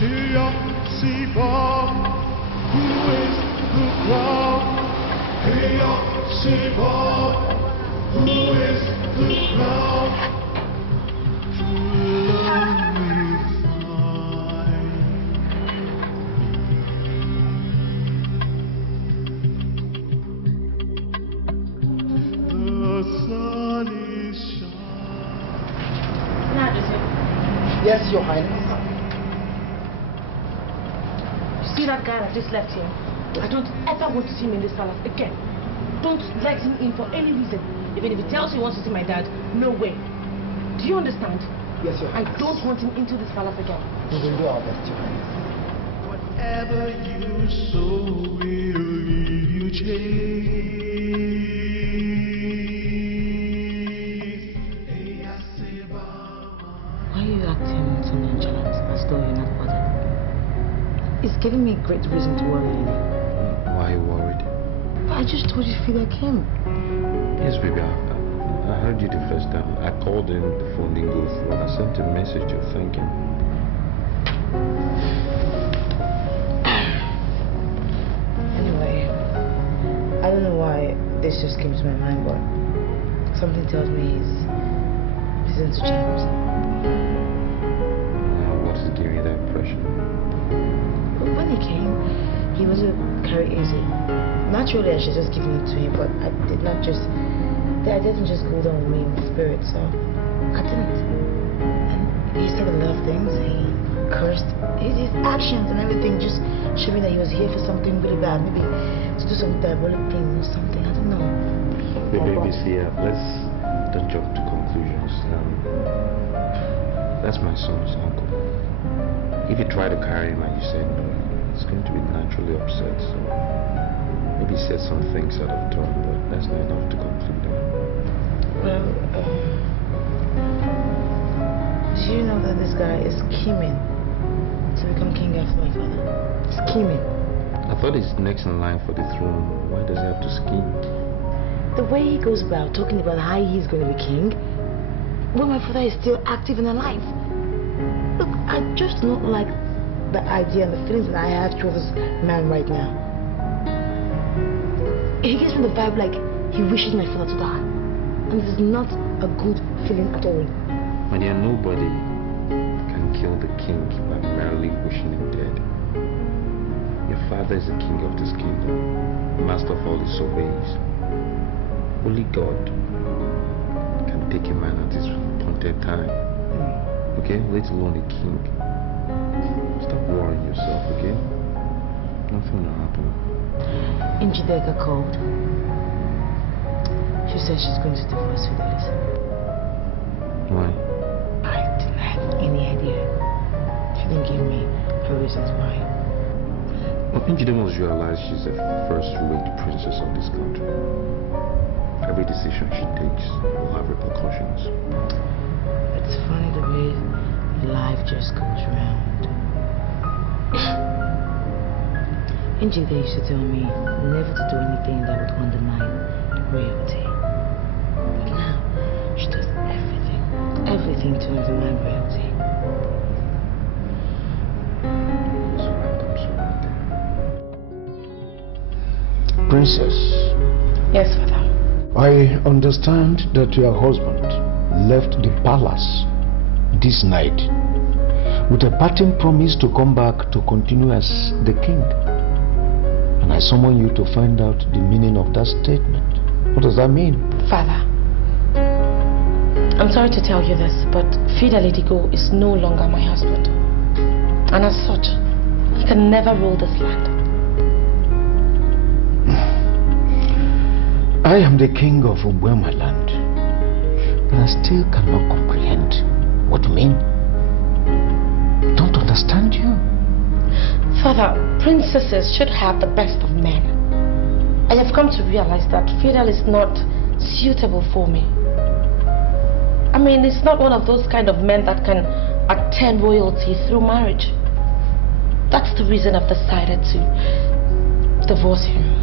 Here, see Bob, who is the crown? Here, see Bob, who is the crown? True love we find. The sun is shining. Yes, Your Highness. See that guy that just left here? I don't ever want to see him in this palace again. Don't let him in for any reason. Even if he tells you he wants to see my dad, no way. Do you understand? Yes, Your Highness. I don't want him into this palace again. We will do our best, Your Highness. Whatever you sow will you chase. Why are you acting so nonchalant as though you're not bothered? It's giving me great reason to worry, Lily. Why are you worried? But I just told you to feel like him. Yes, baby, I heard you the first time. I called in, the phone didn't go through, and I sent a message to thank him. Anyway, I don't know why this just came to my mind, but something tells me he's into James. What's giving you that impression? When he came, he wasn't carry easy. Naturally, I should just give it to him, but I didn't just go down with me in spirit, so I didn't. And he said a lot of things. He cursed. His actions and everything just showed me that he was here for something really bad, maybe to do some diabolic thing or something. I don't know. Baby, see, let's don't jump to conclusions. That's my son's uncle. If you try to carry him and you say no, it's going to be naturally upset. So maybe he said some things out of turn, but that's not enough to conclude on. Well, do you know that this guy is scheming to become king after my father? Scheming. I thought he's next in line for the throne. Why does he have to scheme? The way he goes about talking about how he's going to be king, when my father is still active and alive. Look, I just don't like the idea and the feelings that I have towards this man right now. He gives me the vibe like he wishes my father to die. And this is not a good feeling at all. My dear, nobody can kill the king by merely wishing him dead. Your father is the king of this kingdom, master of all his surveys. Only God can take a man at his appointed time. Okay? Let alone a king. Stop worrying yourself, okay? Nothing will happen. Njideka called. She said she's going to divorce Fidel. Why? I didn't have any idea. She didn't give me her reasons why. Well, Njide must realize she's the first-rate princess of this country. Every decision she takes will have repercussions. It's funny the way life just goes round. Njide used to tell me never to do anything that would undermine royalty. But now, she does everything to undermine royalty. Princess. Yes, Father. I understand that your husband left the palace this night with a parting promise to come back to continue as the king. And I summon you to find out the meaning of that statement. What does that mean? Father, I'm sorry to tell you this, but Fidel is no longer my husband. And as such, he can never rule this land. I am the king of Ubwema land, but I still cannot comprehend what you mean. Don't understand you. Father, princesses should have the best of men. I have come to realize that Fidel is not suitable for me. I mean, he's not one of those kind of men that can attain royalty through marriage. That's the reason I've decided to divorce him.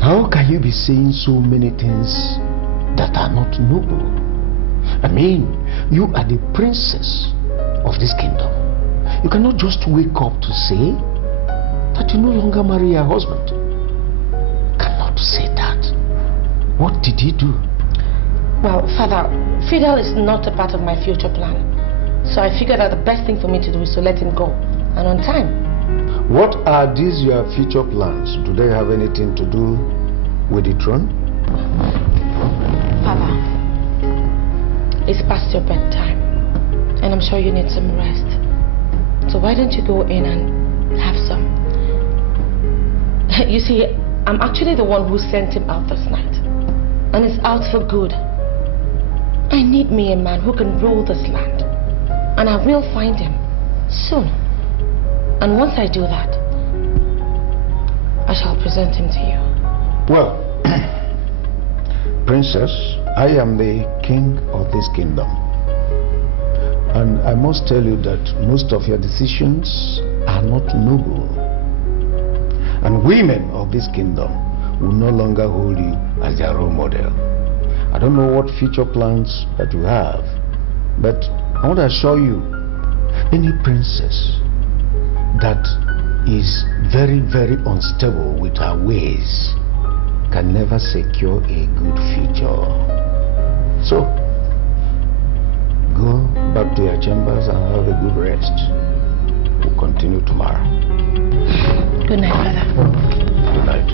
How can you be saying so many things that are not noble? I mean, you are the princess of this kingdom. You cannot just wake up to say that you no longer marry your husband. Cannot say that. What did he do? Well, Father, Fidel is not a part of my future plan. So I figured that the best thing for me to do is to let him go, and on time. What are these your future plans? Do they have anything to do with the throne? Father, it's past your bedtime, and I'm sure you need some rest. So why don't you go in and have some? You see, I'm actually the one who sent him out this night, and it's out for good. I need me a man who can rule this land, and I will find him soon. And once I do that, I shall present him to you. Well, Princess, I am the king of this kingdom. And I must tell you that most of your decisions are not noble. And women of this kingdom will no longer hold you as their role model. I don't know what future plans that you have, but I want to assure you, any princess that is very, very unstable with her ways can never secure a good future. So, go back to your chambers and have a good rest. We'll continue tomorrow. Good night, Father. Good night.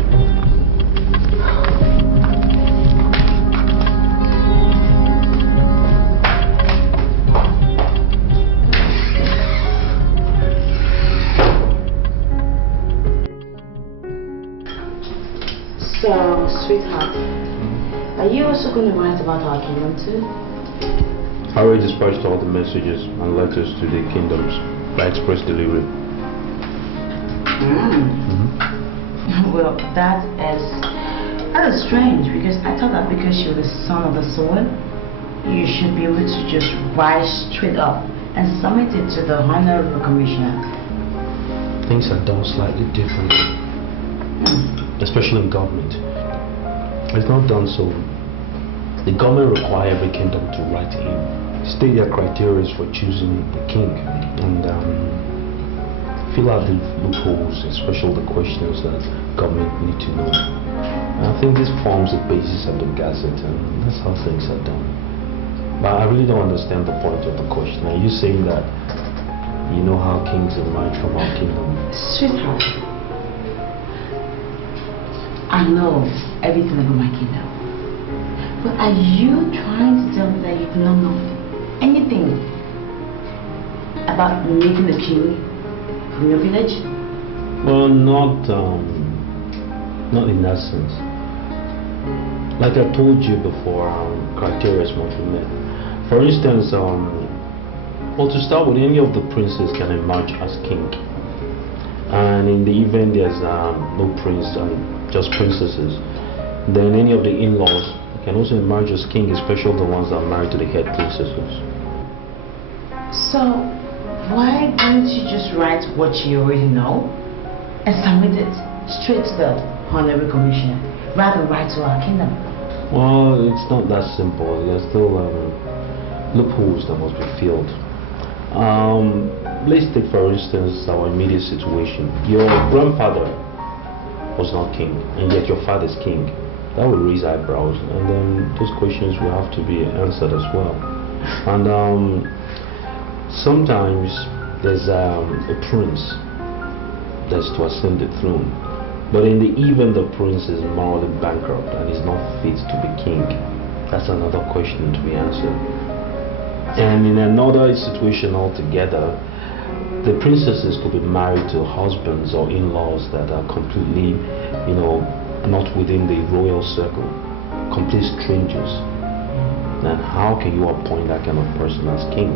So, sweetheart, are you also going to write about our kingdom too? I already dispatched all the messages and letters to the kingdoms by express delivery. Well, that is strange, because I thought that because you're the son of the soil, you should be able to just rise straight up and submit it to the Honorable Commissioner. Things are done slightly differently, especially in government. It's not done so. The government requires every kingdom to write in, state their criteria for choosing the king, and fill out the loopholes, especially the questions that government need to know. And I think this forms the basis of the Gazette, and that's how things are done. But I really don't understand the point of the question. Are you saying that you know how kings emerge from our kingdom? Sweetheart, I know everything about my kingdom. But are you trying to tell me that you do not know anything about making a king from your village? Well, not in that sense. Like I told you before, criteria must be met. For instance, well, to start with, any of the princes can emerge as king. And in the event there's no prince and just princesses, then any of the in-laws can also emerge as king, especially the ones that are married to the head princesses. So, why don't you just write what you already know and submit it straight to the Honorable Commissioner, rather than write to our kingdom? Well, it's not that simple. There's still loopholes that must be filled. Let's take, for instance, our immediate situation. Your grandfather was not king, and yet your father's king. That will raise eyebrows, and then those questions will have to be answered as well. And Sometimes there's a prince that's to ascend the throne, but in the event the prince is morally bankrupt and is not fit to be king, that's another question to be answered. And in another situation altogether, the princesses could be married to husbands or in-laws that are completely, not within the royal circle, complete strangers. And how can you appoint that kind of person as king?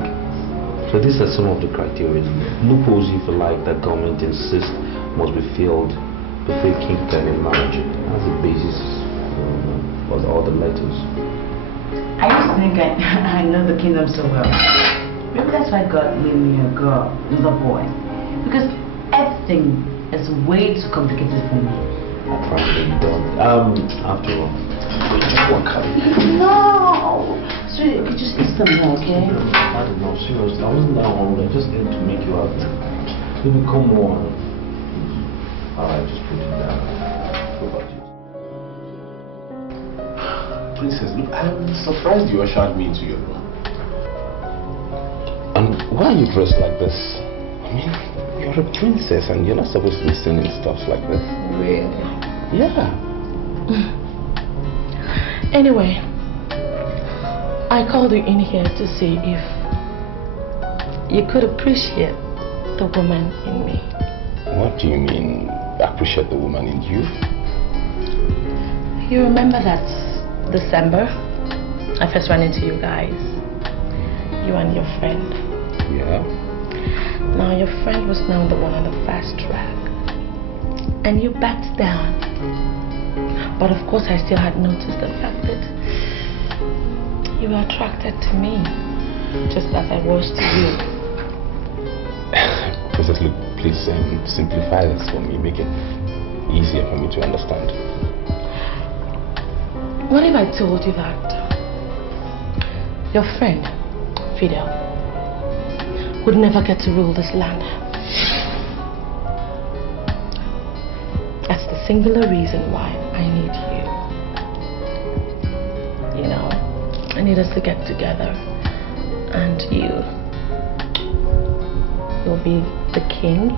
So these are some of the criteria. Loopholes, if you like, that government insists must be filled before a king can be married. That's the basis of all the letters. I used to think I know the kingdom so well. Maybe that's why God made me a girl, not a boy. Because everything is way too complicated for me. I probably don't. After all, No! Sweetie, okay, just eat some more, okay? I don't know, seriously. I wasn't that hungry. I just ate to make you happy. Maybe come on. Alright, just put it down. What about you? Princess, look, I'm surprised you ushered me into your room. And why are you dressed like this? I mean, you're a princess and you're not supposed to be singing stuff like this. Really? Yeah. Anyway, I called you in here to see if you could appreciate the woman in me. What do you mean, appreciate the woman in you? You remember that December, I first ran into you guys, you and your friend. Yeah. Now your friend was now the one on the fast track, and you backed down. But of course I still had noticed the fact that you were attracted to me, just as I was to you. Princess, look, please simplify this for me, make it easier for me to understand. What if I told you that your friend, Fidel, would never get to rule this land? That's the singular reason why I need you. I need us to get together, and you'll be the king,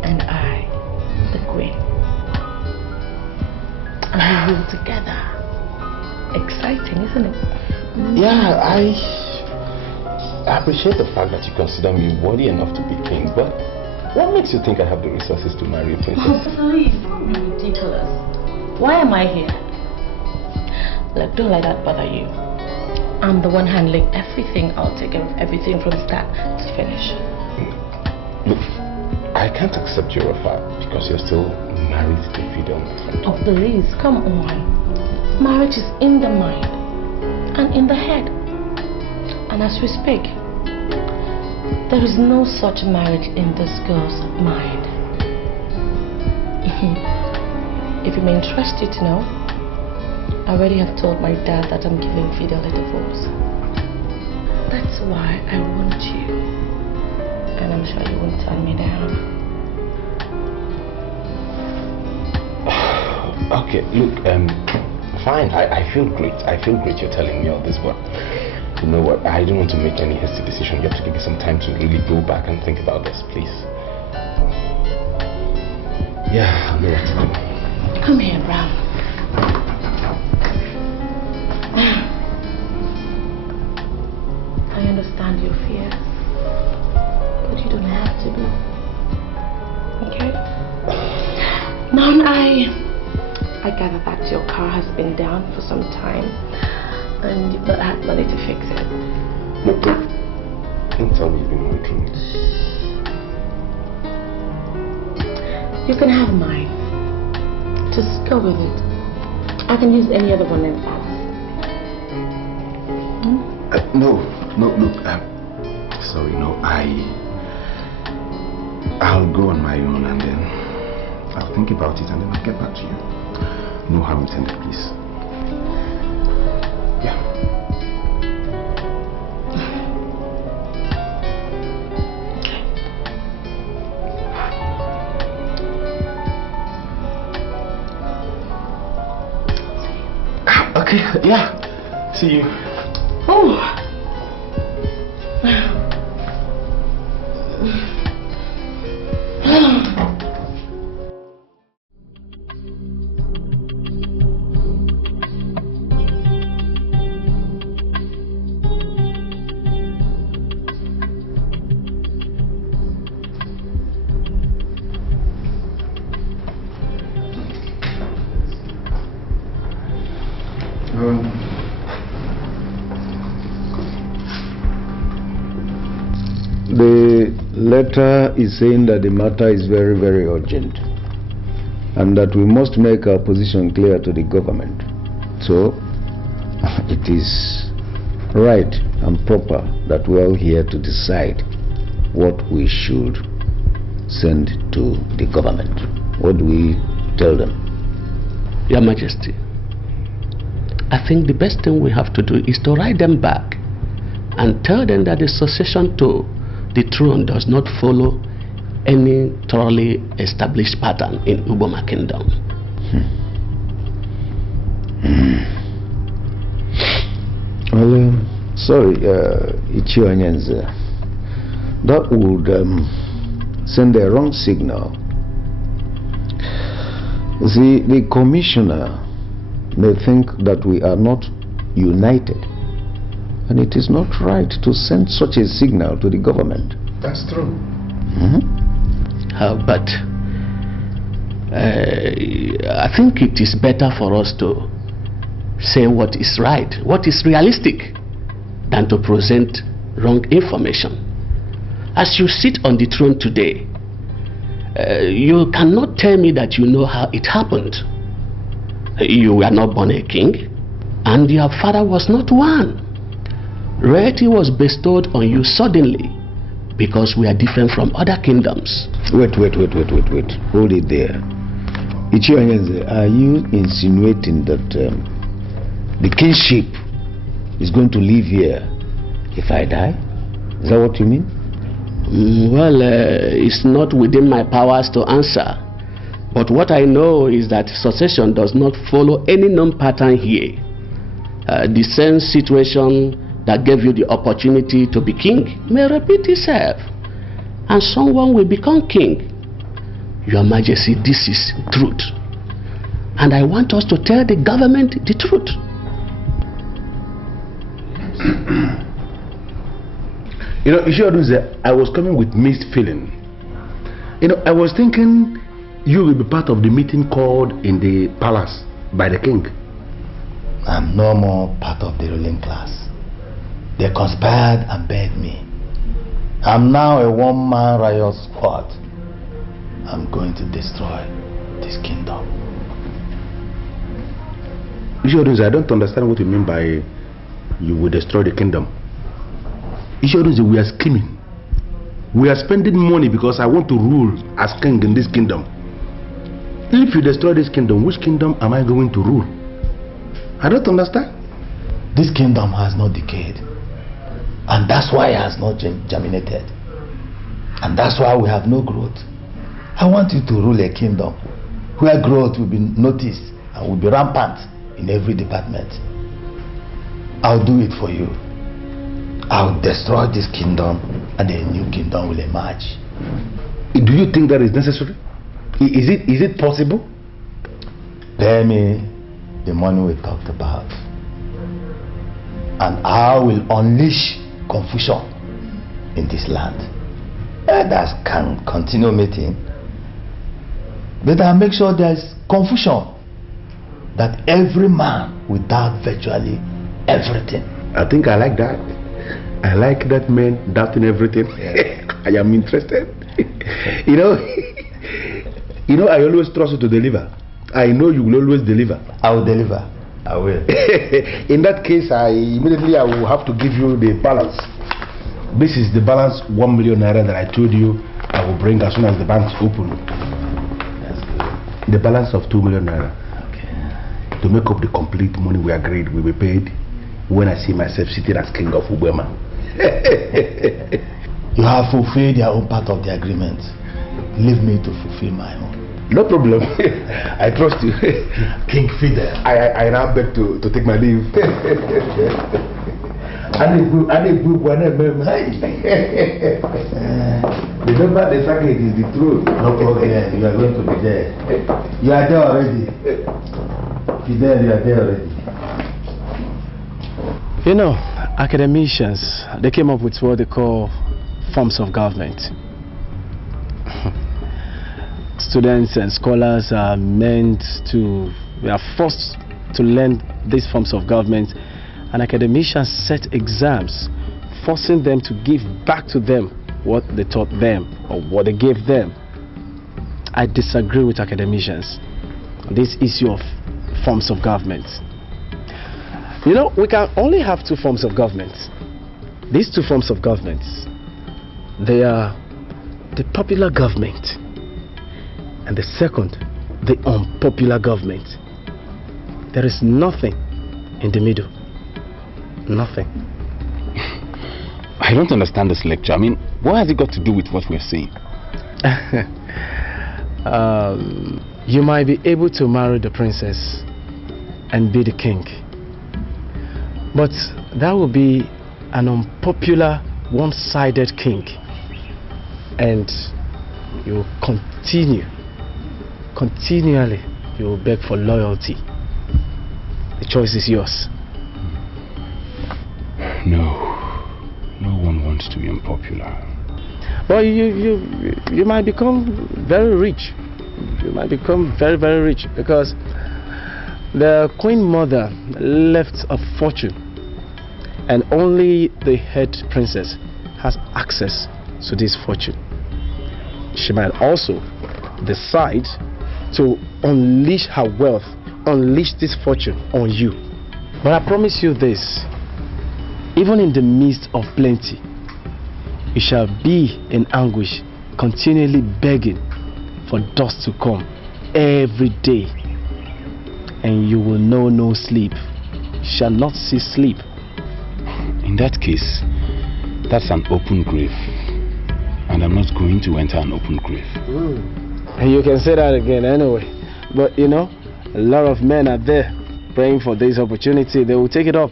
and I, the queen. And we rule together. Exciting, isn't it? Yeah, I appreciate the fact that you consider me worthy enough to be king, but what makes you think I have the resources to marry a princess? Oh, please, don't be ridiculous. Why am I here? Look, don't let that bother you. I'm the one handling everything. I'll take care of everything from start to finish. Look, I can't accept your offer because you're still married to Fidel, my friend. Oh, please, come on. Marriage is in the mind and in the head. And as we speak, there is no such marriage in this girl's mind. If you may interest you to know, I already have told my dad that I'm giving Fidel a divorce. That's why I want you. And I'm sure you won't turn me down. Okay, look, fine, I feel great. I feel great you're telling me all this, but you know what? I don't want to make any hasty decision. You have to give me some time to really go back and think about this, please. Yeah, I know what to do. Come here, Brown. I understand your fears, but you don't have to be. Okay? Now I gather that your car has been down for some time and you've not had money to fix it. No, don't tell me you've been wondering. You can have mine. Just go with it. I can use any other one in fact. No, look, sorry, no, I'll go on my own and then I'll think about it and then I'll get back to you. No harm intended, please. Yeah. Okay, yeah. See you. Oh. letter is saying that the matter is very, very urgent and that we must make our position clear to the government. So, it is right and proper that we are all here to decide what we should send to the government. What do we tell them? Your Majesty, I think the best thing we have to do is to write them back and tell them that the succession to the throne does not follow any thoroughly established pattern in Uboma Kingdom. Well, sorry, Ichio Anyenze, that would send a wrong signal. See, the commissioner may think that we are not united, and it is not right to send such a signal to the government. That's true. But I think it is better for us to say what is right, what is realistic, than to present wrong information. As you sit on the throne today, you cannot tell me that you know how it happened. You were not born a king, and your father was not one. Royalty was bestowed on you suddenly because we are different from other kingdoms. Wait. Hold it there. Ichio Anyenze, are you insinuating that the kingship is going to live here if I die? Is that what you mean? Well, it's not within my powers to answer. But what I know is that succession does not follow any known pattern here. The same situation that gave you the opportunity to be king may repeat itself, and someone will become king. Your Majesty, this is truth, and I want us to tell the government the truth. You know, Ishiodunze, I was coming with mixed feeling. You know, I was thinking you will be part of the meeting called in the palace by the king. I'm no more part of the ruling class. They conspired and begged me. I'm now a one-man riot squad. I'm going to destroy this kingdom. Ishiodunze, I don't understand what you mean by you will destroy the kingdom. Ishiodunze, we are scheming. We are spending money because I want to rule as king in this kingdom. If you destroy this kingdom, which kingdom am I going to rule? I don't understand. This kingdom has not decayed, and that's why it has not germinated, and that's why we have no growth. I want you to rule a kingdom where growth will be noticed and will be rampant in every department. I'll do it for you. I'll destroy this kingdom and a new kingdom will emerge. Do you think that is necessary? Is it possible? Pay me the money we talked about, and I will unleash confusion in this land. Others can continue meeting, but I'll make sure there's confusion, that every man will doubt virtually everything. I think I like that. I like that man doubting everything. I am interested. You know, I always trust you to deliver. I know you will always deliver. I will deliver. I will. In that case, I will have to give you the balance. This is the balance, 1 million naira that I told you I will bring as soon as the banks open. That's good. The balance of 2 million naira. Okay. To make up the complete money we agreed will be paid when I see myself sitting as king of Ubema. You have fulfilled your own part of the agreement. Leave me to fulfill my own. No problem. I trust you. King Fidel. I now beg to take my leave. Remember, the second is the truth. No problem. You are going to be there. You are there already. Fidel, you are there already. You know, academicians, they came up with what they call forms of government. Students and scholars are forced to learn these forms of government, and academicians set exams forcing them to give back to them what they taught them or what they gave them. I disagree with academicians on this issue of forms of government. You know, we can only have two forms of government. These two forms of government, they are the popular government and the second, the unpopular government. There is nothing in the middle. Nothing. I don't understand this lecture. I mean, what has it got to do with what we're saying? You might be able to marry the princess and be the king. But that will be an unpopular, one-sided king. And you will continually, you will beg for loyalty. The choice is yours. No one wants to be unpopular. Well, you might become very rich. You might become very, very rich because the Queen Mother left a fortune and only the head princess has access to this fortune. She might also decide to unleash her wealth, unleash this fortune on you. But I promise you this, even in the midst of plenty, you shall be in anguish, continually begging for dust to come every day, and you will know no sleep. You shall not see sleep. In that case, that's an open grave, and I'm not going to enter an open grave. And you can say that again anyway. But you know, a lot of men are there praying for this opportunity. They will take it up.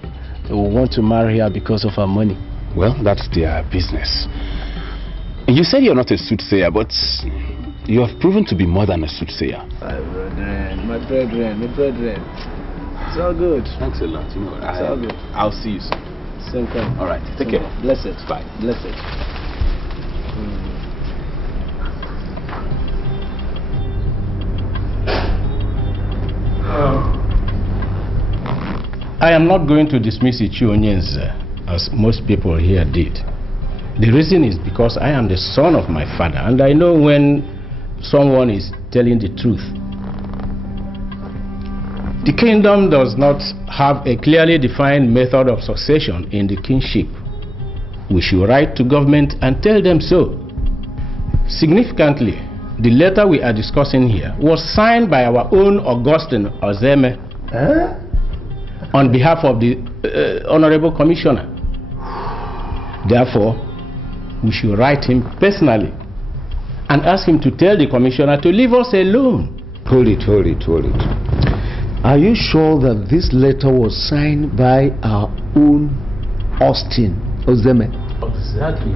They will want to marry her because of her money. Well, that's their business. You said you're not a soothsayer, but you have proven to be more than a soothsayer. My brethren. It's all good. Thanks a lot. You know, it's all good. I'll see you soon. Same time. All right. Take care. Blessed. Bye. Blessed. I am not going to dismiss Ichi Onyenze as most people here did. The reason is because I am the son of my father and I know when someone is telling the truth. The kingdom does not have a clearly defined method of succession in the kingship. We should write to government and tell them so. Significantly, the letter we are discussing here was signed by our own Augustine Ozeme on behalf of the Honorable Commissioner. Therefore, we should write him personally and ask him to tell the Commissioner to leave us alone. Hold it. Are you sure that this letter was signed by our own Austin Ozeme? Exactly.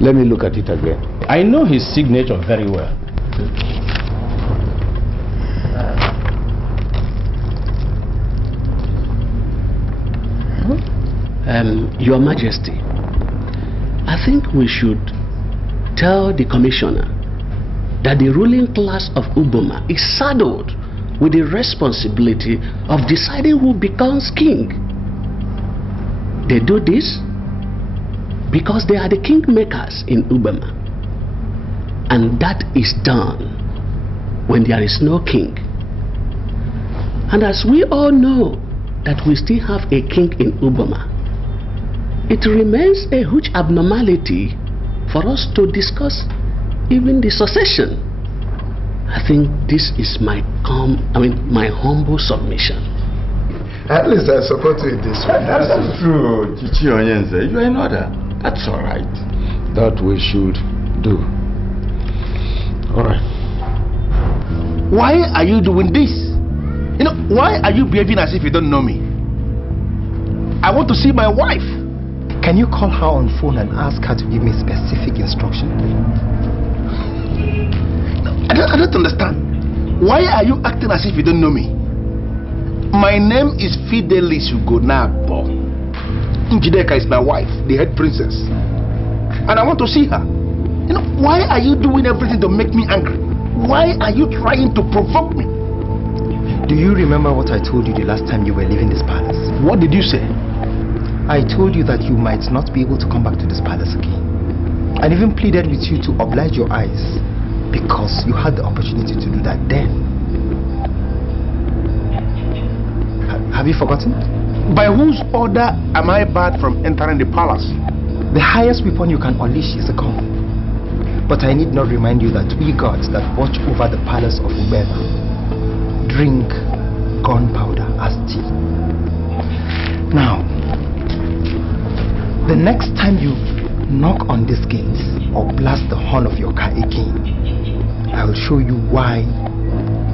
Let me look at it again. I know his signature very well. Your Majesty, I think we should tell the Commissioner that the ruling class of Uboma is saddled with the responsibility of deciding who becomes king. They do this because they are the kingmakers in Uboma, and that is done when there is no king. And as we all know that we still have a king in Uboma, it remains a huge abnormality for us to discuss even the succession. I think this is my humble submission. At least I support you in this one. That's true, Chichi Onyenze. You are in order. That's all right. That we should do. All right. Why are you doing this? You know, why are you behaving as if you don't know me? I want to see my wife. Can you call her on phone and ask her to give me specific instruction? I don't understand. Why are you acting as if you don't know me? My name is Fidel Ugonabo. Njideka is my wife, the head princess. And I want to see her. You know, why are you doing everything to make me angry? Why are you trying to provoke me? Do you remember what I told you the last time you were leaving this palace? What did you say? I told you that you might not be able to come back to this palace again. and even pleaded with you to oblige your eyes because you had the opportunity to do that then. Have you forgotten? By whose order am I barred from entering the palace? The highest weapon you can unleash is a gun. But I need not remind you that we gods that watch over the palace of Ubema drink gunpowder as tea. Now, the next time you knock on these gates or blast the horn of your car again, I will show you why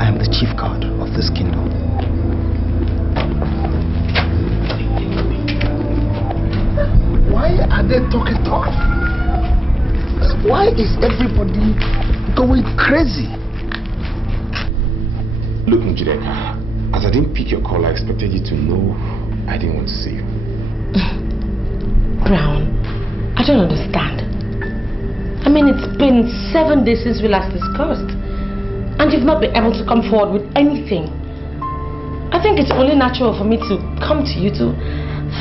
I am the chief god of this kingdom. Why are they talking tough? Why is everybody going crazy? Look, Njide, as I didn't pick your call, I expected you to know I didn't want to see you. Brown, I don't understand. I mean, it's been 7 days since we last discussed, and you've not been able to come forward with anything. I think it's only natural for me to come to you to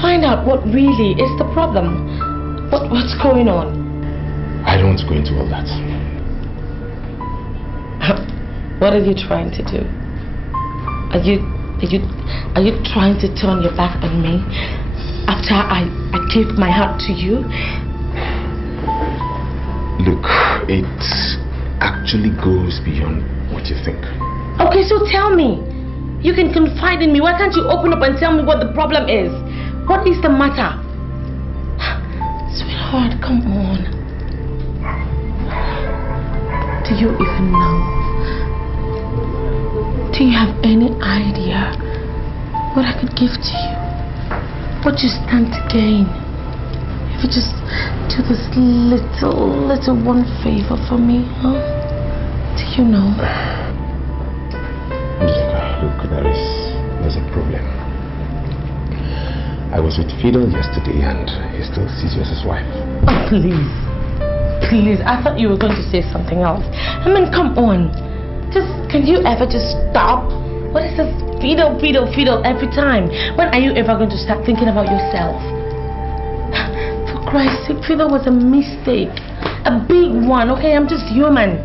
find out what really is the problem. What's going on? I don't want to go into all that. What are you trying to do? Are you trying to turn your back on me after I gave my heart to you? Look, it actually goes beyond what you think. Okay, so tell me. You can confide in me. Why can't you open up and tell me what the problem is? What is the matter? Sweetheart, come on. Do you even know? Do you have any idea what I could give to you? What you stand to gain? If you just do this little one favor for me, huh? Do you know? Look, there's a problem. I was with Fidel yesterday and he still sees you as his wife. Oh, please. Please, I thought you were going to say something else. I mean, come on. Can you ever just stop? What is this Fidel every time? When are you ever going to start thinking about yourself? For Christ's sake, Fidel was a mistake. A big one, okay? I'm just human.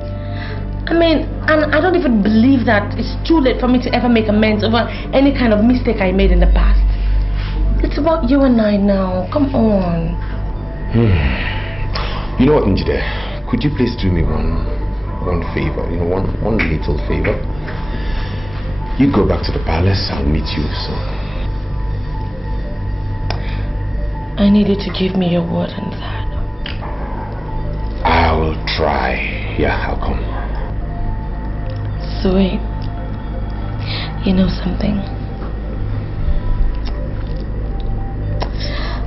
I mean, and I don't even believe that it's too late for me to ever make amends over any kind of mistake I made in the past. It's about you and I now. Come on. You know what, Njide? Could you please do me one favor? You know, one little favor. You go back to the palace. I'll meet you soon. I need you to give me your word on that. I will try. Yeah, I'll come. Sweet. You know something?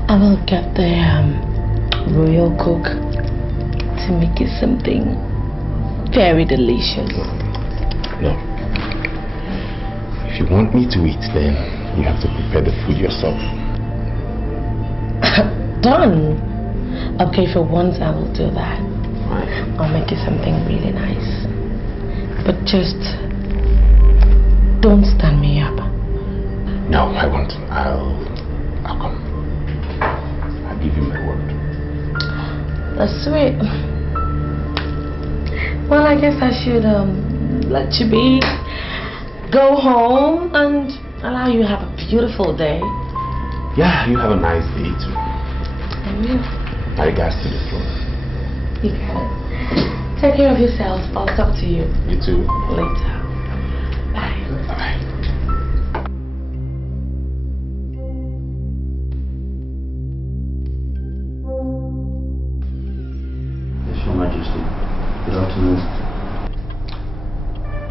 I will get the royal cook to make you something very delicious. No. If you want me to eat, then you have to prepare the food yourself. Done. Okay, for once I will do that. I'll make you something really nice. But just don't stand me up. No, I won't. I'll come. I'll give you my word. That's sweet. Well, I guess I should let you be. Go home and allow you to have a beautiful day. Yeah, you have a nice day too. And you. My regards to the throne. You got it. Take care of yourself. I'll talk to you. You too. Later. Bye. Bye. Yes, Your Majesty. Good afternoon.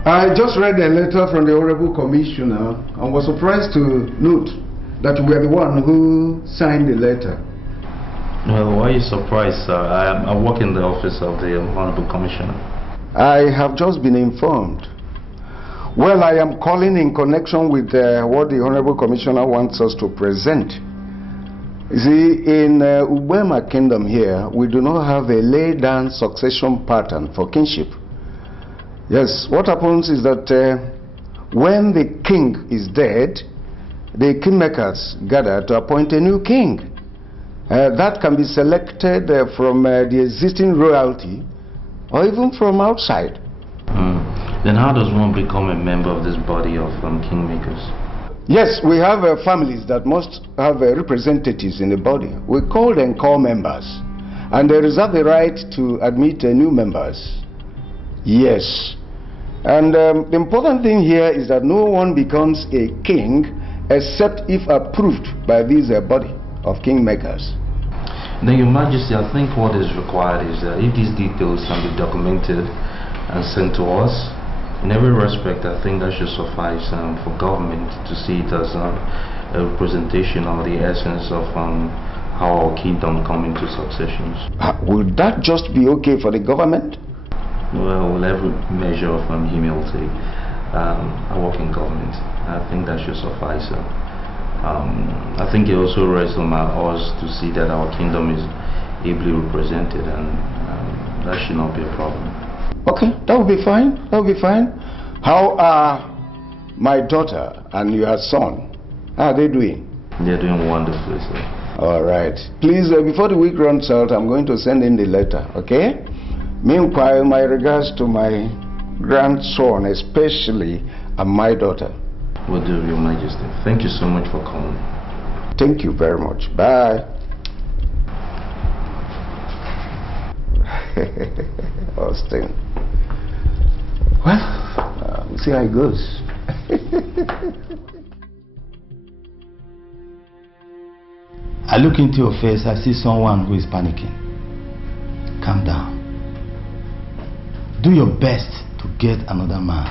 I just read a letter from the Honorable Commissioner and was surprised to note that you were the one who signed the letter. Well, why are you surprised, sir? I work in the office of the Honorable Commissioner. I have just been informed. Well, I am calling in connection with what the Honorable Commissioner wants us to present. You see, in Ubema Kingdom here, we do not have a laid-down succession pattern for kingship. Yes, what happens is that when the king is dead, the kingmakers gather to appoint a new king. that can be selected from the existing royalty or even from outside. Then how does one become a member of this body of kingmakers? Yes, we have families that must have representatives in the body. We call them core members, and they reserve the right to admit new members. Yes, and the important thing here is that no one becomes a king except if approved by this body of kingmakers. Then, Your Majesty, I think what is required is that if these details can be documented and sent to us, in every respect, I think that should suffice for government to see it as a representation of the essence of how our kingdom come into successions. Would that just be okay for the government? Well, with every measure of humility, I work in government. I think that should suffice. I think it also rests on us to see that our kingdom is ably represented, and that should not be a problem. Okay, that will be fine. That will be fine. How are my daughter and your son? How are they doing? They're doing wonderfully, sir. All right. Please, before the week runs out, I'm going to send in the letter, okay? Meanwhile, my regards to my grandson, especially, and my daughter. Will do, Your Majesty. Thank you so much for calling. Thank you very much. Bye. Austin. Well, we'll see how it goes. I look into your face, I see someone who is panicking. Calm down. Do your best to get another man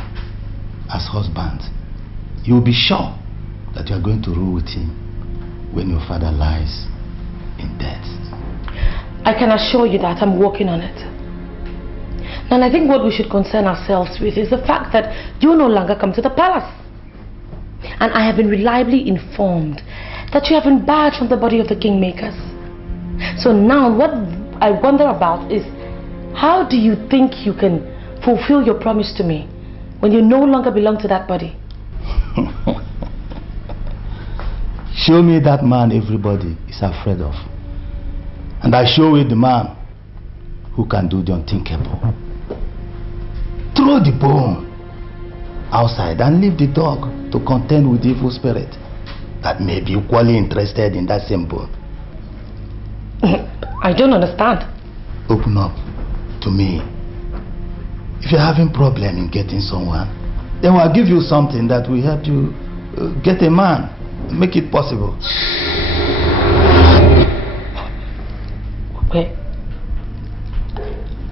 as husband. You will be sure that you are going to rule with him when your father lies in death. I can assure you that I'm working on it. And I think what we should concern ourselves with is the fact that you no longer come to the palace. And I have been reliably informed that you have been barred from the body of the kingmakers. So now what I wonder about is, how do you think you can fulfill your promise to me when you no longer belong to that body? Show me that man everybody is afraid of, and I show you the man who can do the unthinkable. Throw the bone outside and leave the dog to contend with the evil spirit that may be equally interested in that same bone. I don't understand. Open up to me. If you're having problem in getting someone, then I'll give you something that will help you get a man, make it possible. Okay.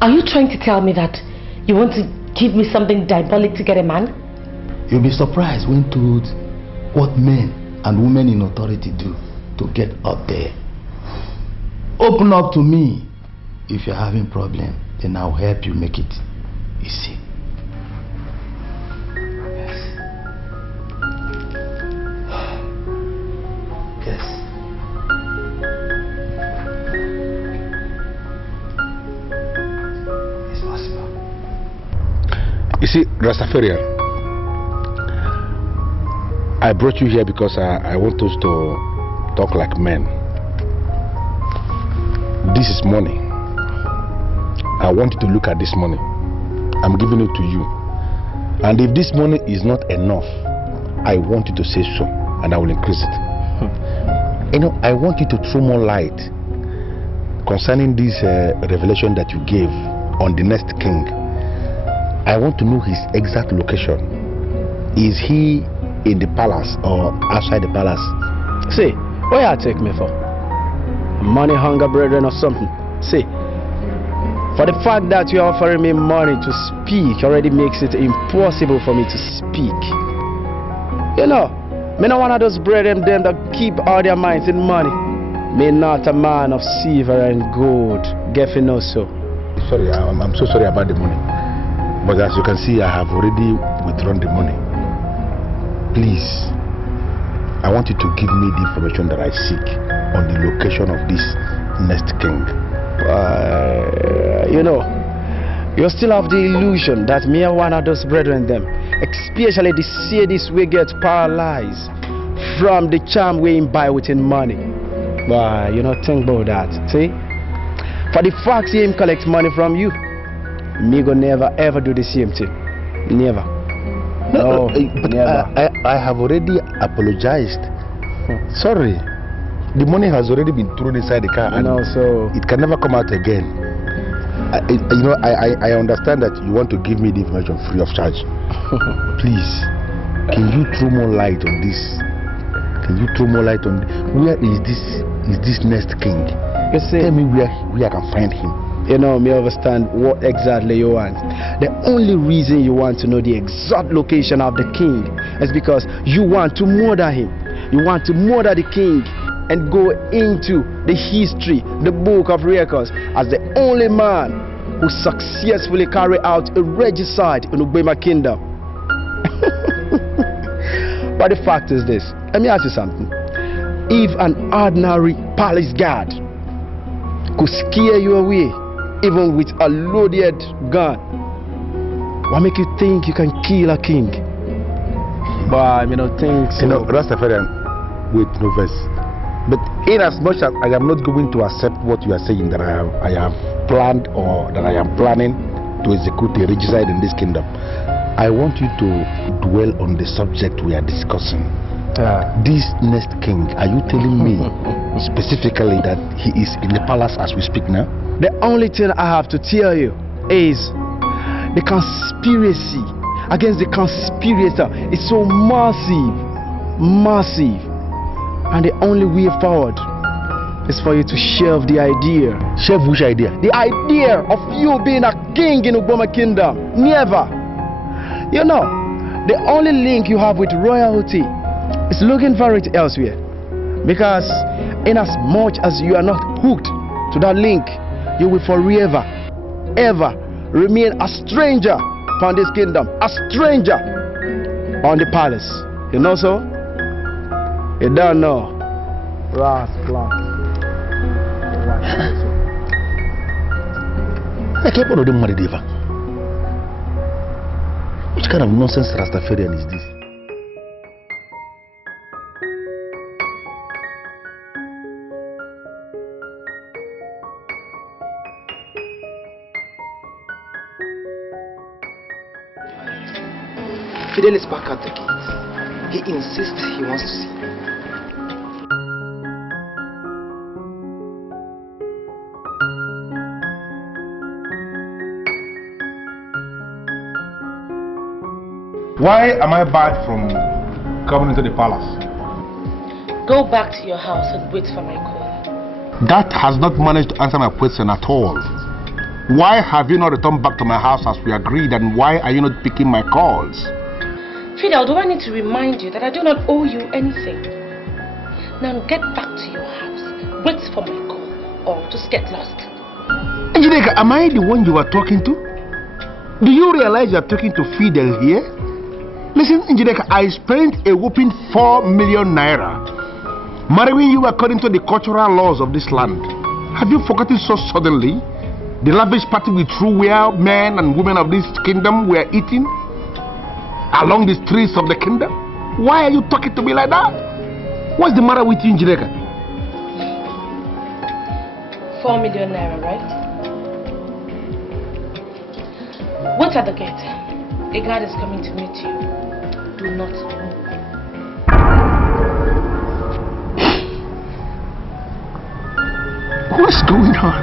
Are you trying to tell me that you want to give me something diabolic to get a man? You'll be surprised when told what men and women in authority do to get up there. Open up to me. If you're having problem, then I'll help you make it easy. Yes. It's possible. You see, Rastafarian, I brought you here because I want us to talk like men. This is money. I want you to look at this money. I'm giving it to you. And if this money is not enough, I want you to say so, and I will increase it. You know, I want you to throw more light concerning this revelation that you gave on the next king. I want to know his exact location. Is he in the palace or outside the palace? See, what you take me for? Money hunger brethren or something? See, for the fact that you're offering me money to speak already makes it impossible for me to speak. You know, me not one of those brethren them that keep all their minds in money. Me not a man of silver and gold. Get you know so. Sorry, I'm so sorry about the money. But as you can see, I have already withdrawn the money. Please, I want you to give me the information that I seek on the location of this next king. You know, you still have the illusion that me are one of those brethren them, especially the sadist we get paralyzed from the charm we imbibe within money. But you know, think about that. See? For the fact him collect money from you, me go never ever do the same thing. Never. No, but never. I have already apologized. Sorry. The money has already been thrown inside the car and so it can never come out again. I understand that you want to give me the information free of charge. Please, can you throw more light on this? Can you throw more light on where is this next king? You see, tell me where I can find him. You know, me understand what exactly you want. The only reason you want to know the exact location of the king is because you want to murder him. You want to murder the king and go into the history, the book of records, as the only man who successfully carried out a regicide in Ubema kingdom. But the fact is this, let me ask you something. If an ordinary palace guard could scare you away, even with a loaded gun, what make you think you can kill a king? But I don't think so. You know, Rastafarian, wait, no verse. But in as much as I am not going to accept what you are saying, that I have planned or that I am planning to execute a regicide in this kingdom, I want you to dwell on the subject we are discussing. This next king, are you telling me specifically that he is in the palace as we speak now? The only thing I have to tell you is the conspiracy against the conspirator is so massive, and the only way forward is for you to shelve the idea. Shelve which idea? The idea of you being a king in Uboma kingdom. Never. You know, the only link you have with royalty is looking for it elsewhere. Because in as much as you are not hooked to that link, you will forever, ever remain a stranger upon this kingdom, a stranger on the palace. You know so? You don't know. Rascal. I can't put them married ever. Which kind of nonsense Rastafarian is this? Fidel is back at the gate. He insists he wants to see me. Why am I barred from coming into the palace? Go back to your house and wait for my call. That has not managed to answer my question at all. Why have you not returned back to my house as we agreed, and why are you not picking my calls? Fidel, do I need to remind you that I do not owe you anything? Now get back to your house, wait for my call, or just get lost. Njideka, am I the one you are talking to? Do you realize you are talking to Fidel here? Listen, Njideka, I spent a whopping 4 million naira marrying you according to the cultural laws of this land. Have you forgotten so suddenly the lavish party we threw where men and women of this kingdom were eating along the streets of the kingdom? Why are you talking to me like that? What's the matter with you, Njideka? 4 million naira, right? Wait at the gate. A guard is coming to meet you. Do not move. What's going on?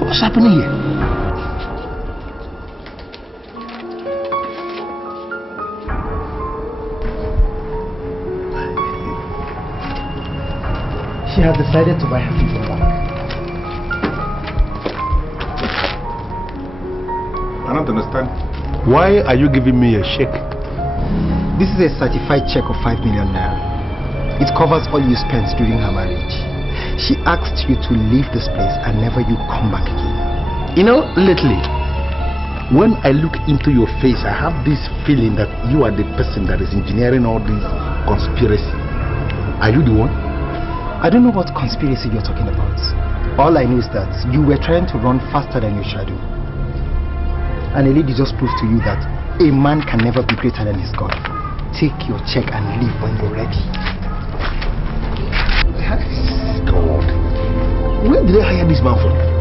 What's happening here? She has decided to buy her people back. I don't understand. Why are you giving me a check? This is a certified check of 5 million naira. It covers all you spent during her marriage. She asked you to leave this place and never you come back again. You know, lately, when I look into your face, I have this feeling that you are the person that is engineering all this conspiracy. Are you the one? I don't know what conspiracy you're talking about. All I know is that you were trying to run faster than your shadow. And a lady just proved to you that a man can never be greater than his God. Take your check and leave when you're ready. Where did they hire this man from?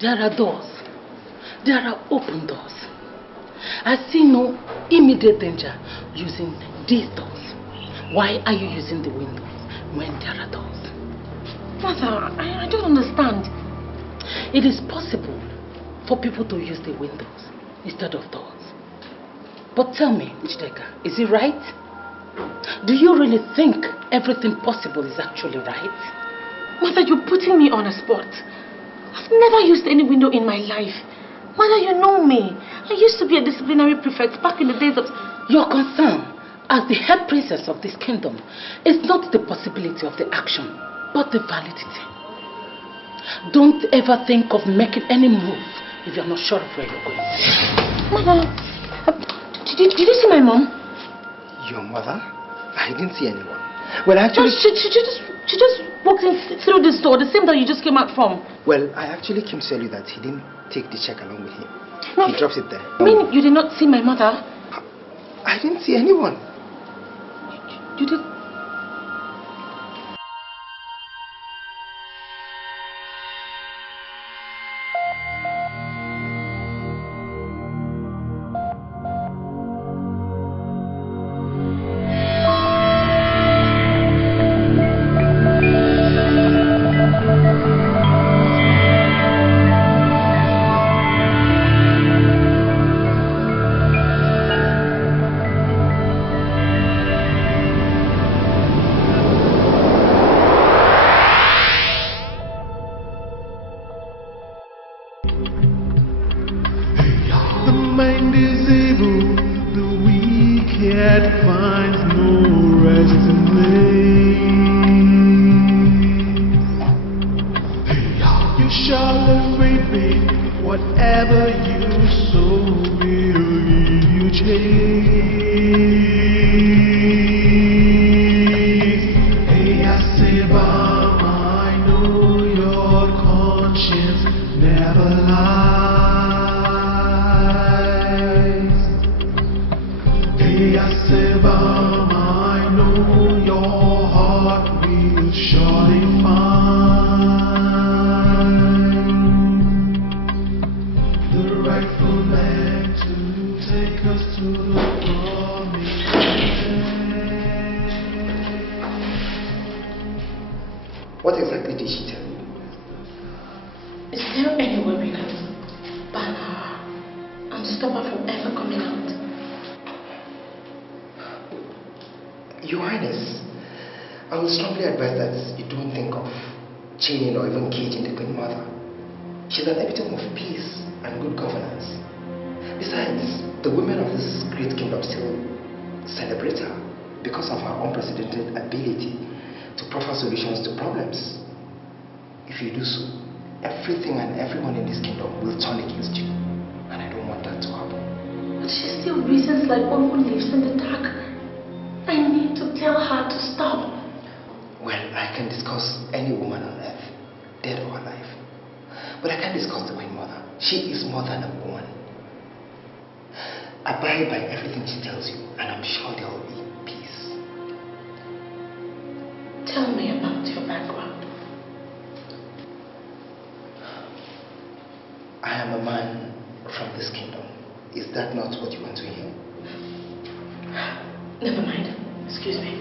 There are doors. There are open doors. I see no immediate danger using these doors. Why are you using the windows when there are doors? Mother, I don't understand. It is possible for people to use the windows instead of doors. But tell me, Jdeka, is it right? Do you really think everything possible is actually right? Mother, you're putting me on a spot. I've never used any window in my life. Mother, you know me. I used to be a disciplinary prefect back in the days of... Your concern as the head princess of this kingdom is not the possibility of the action, but the validity. Don't ever think of making any move if you're not sure of where you're going. Mother, did you see my mom? Your mother? I didn't see anyone. Well, actually... She just walked in through this door, the same door you just came out from. Well, I actually came to tell you that he didn't take the check along with him. No, he drops it there. I mean, you did not see my mother? I didn't see anyone. You did... What exactly did she tell you? Is there any way we can ban her and stop her from ever coming out? Your Highness, I would strongly advise that you don't think of chaining or even caging the Queen Mother. She's an epitome of peace and good governance. Besides, the women of this great kingdom still celebrate her because of her unprecedented ability to proffer solutions to problems. If you do so, everything and everyone in this kingdom will turn against you. And I don't want that to happen. But she still reasons like one who lives in the dark. I need to tell her to stop. Well, I can discuss any woman on earth, dead or alive. But I can't discuss the Queen Mother. She is more than a woman. Abide by everything she tells you, and I'm sure there will be peace. Tell me about your background. I am a man from this kingdom. Is that not what you want to hear? Never mind. Excuse me.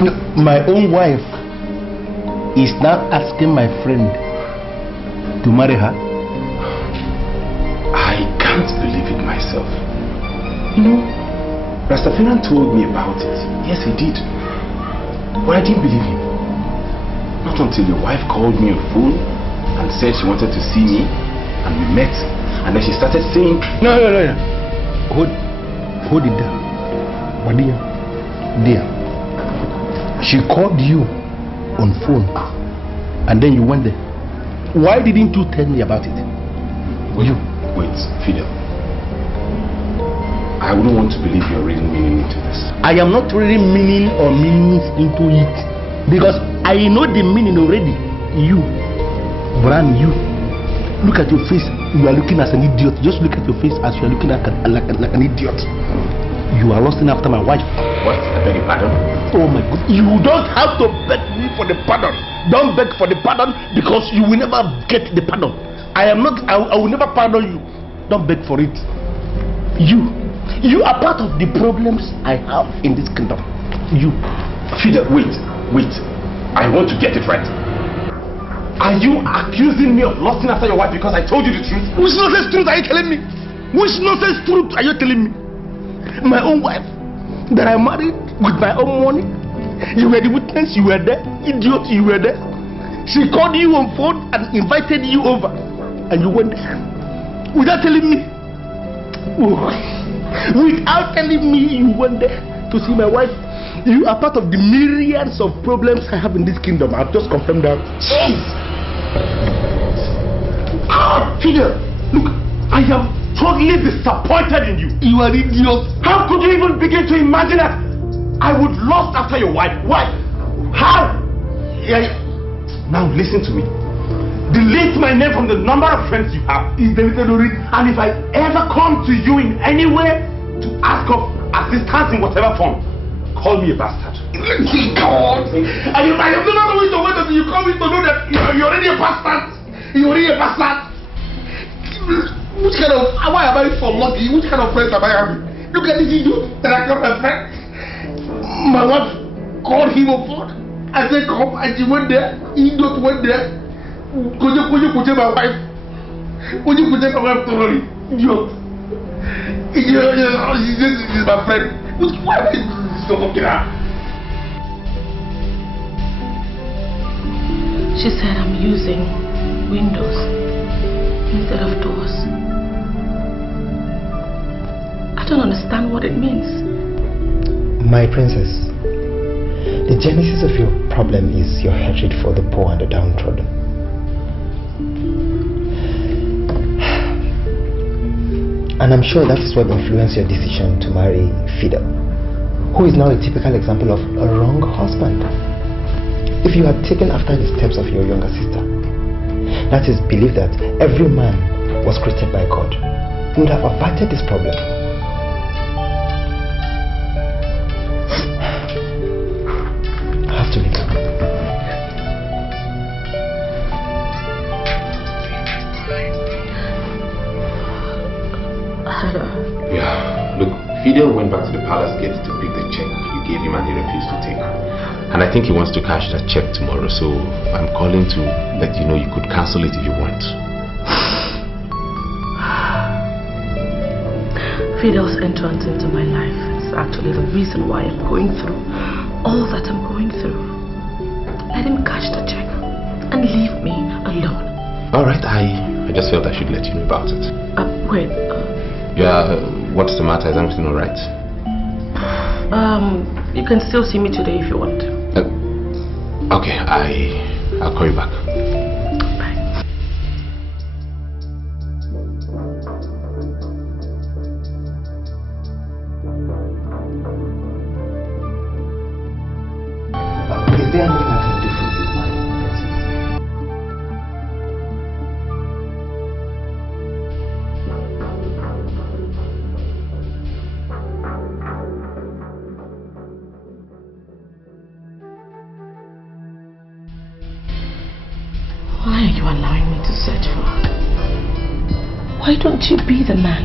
No, my own wife is now asking my friend to marry her? I can't believe it myself. You know, Rastafarian told me about it. Yes, he did. But I didn't believe him. Not until your wife called me on the phone and said she wanted to see me, and we met. And then she started saying, No. Hold it down. But dear, she called you on phone and then you went there. Why didn't you tell me about it? Wait, Fidel. I wouldn't want to believe you're reading meaning into this. I am not reading meaning or meanings into it because I know the meaning already. You, brand you. Look at your face. You are looking as an idiot. Just look at your face as you are looking like an idiot. You are lusting after my wife. What? I beg your pardon? Oh my God. You don't have to beg me for the pardon. Don't beg for the pardon because you will never get the pardon. I will never pardon you. Don't beg for it. You are part of the problems I have in this kingdom. You. Fidel, wait. I want to get it right. Are you accusing me of lusting after your wife because I told you the truth? Which nonsense truth are you telling me? Which nonsense truth are you telling me? My own wife that I married with my own money. You were the witness, you were there. Idiot, you were there. She called you on phone and invited you over. And you went there. Without telling me. Without telling me you went there to see my wife. You are part of the myriads of problems I have in this kingdom. I've just confirmed that. Jeez! Fidel, look, I am totally disappointed in you. You are an idiot. How could you even begin to imagine that I would lust after your wife? Why? How? Now listen to me. Delete my name from the number of friends you have. And if I ever come to you in any way to ask of assistance in whatever form, call me a bastard. God! I am never going to wait until you call me to know that you're already a bastard. You're already a bastard. Which kind of, why am I so lucky? Which kind of friends am I having? Look at this idiot that I called my friend. My wife called him on phone. I said come, and she went there. Idiot went there. Could you my wife? Could you my wife thoroughly? Idiot. She's my friend. Why are you so fucking her? She said I'm using windows instead of doors. I don't understand what it means. My princess, the genesis of your problem is your hatred for the poor and the downtrodden. And I'm sure that is what influenced your decision to marry Fidel, who is now a typical example of a wrong husband. If you had taken after the steps of your younger sister, that is, believe that every man was created by God, you would have averted this problem. I have to leave you. Yeah, look, Fidel went back to the palace gate to pick the check you gave him and he refused to take. And I think he wants to cash that check tomorrow, so I'm calling to let you know you could cancel it if you want. Fidel's entrance into my life is actually the reason why I'm going through all that I'm going through. Let him cash the check and leave me alone. Alright, I just felt I should let you know about it. Wait. Yeah, what's the matter? Is everything alright? You can still see me today if you want. Okay, I'll call you back. Bye. Is there anything I can do for you, my princess? Why are you allowing me to search for her? Why don't you be the man?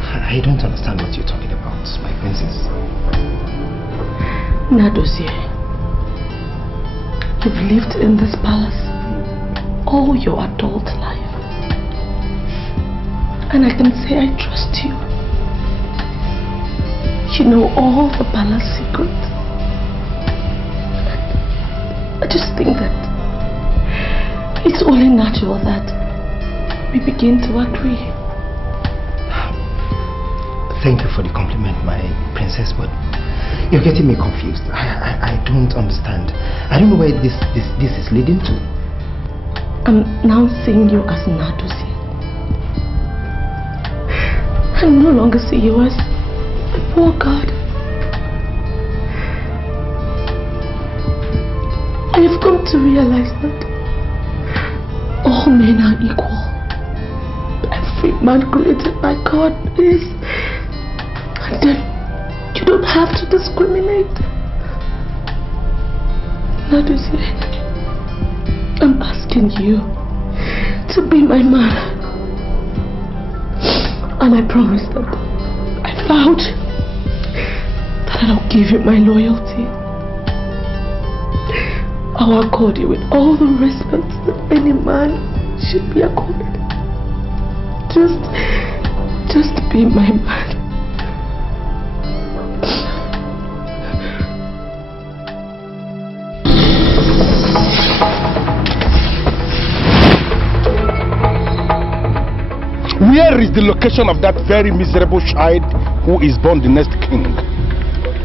I don't understand what you're talking about, my princess. Nadozie, You've lived in this palace all your adult life. And I can say I trust you. You know all the palace secrets. I just think that it's only natural that we begin to agree. Thank you for the compliment, my princess, but you're getting me confused. I don't understand. I don't know where this is leading to. I'm now seeing you as Nadusi. I no longer see you as a poor god. I have come to realize that all men are equal. Every man created by God is. And then you don't have to discriminate. Nadusi, I'm asking you to be my man. And I promise that I vowed that I'll give you my loyalty. I'll accord you with all the respect that any man should be accorded. Just be my man. Where is the location of that very miserable child who is born the next king?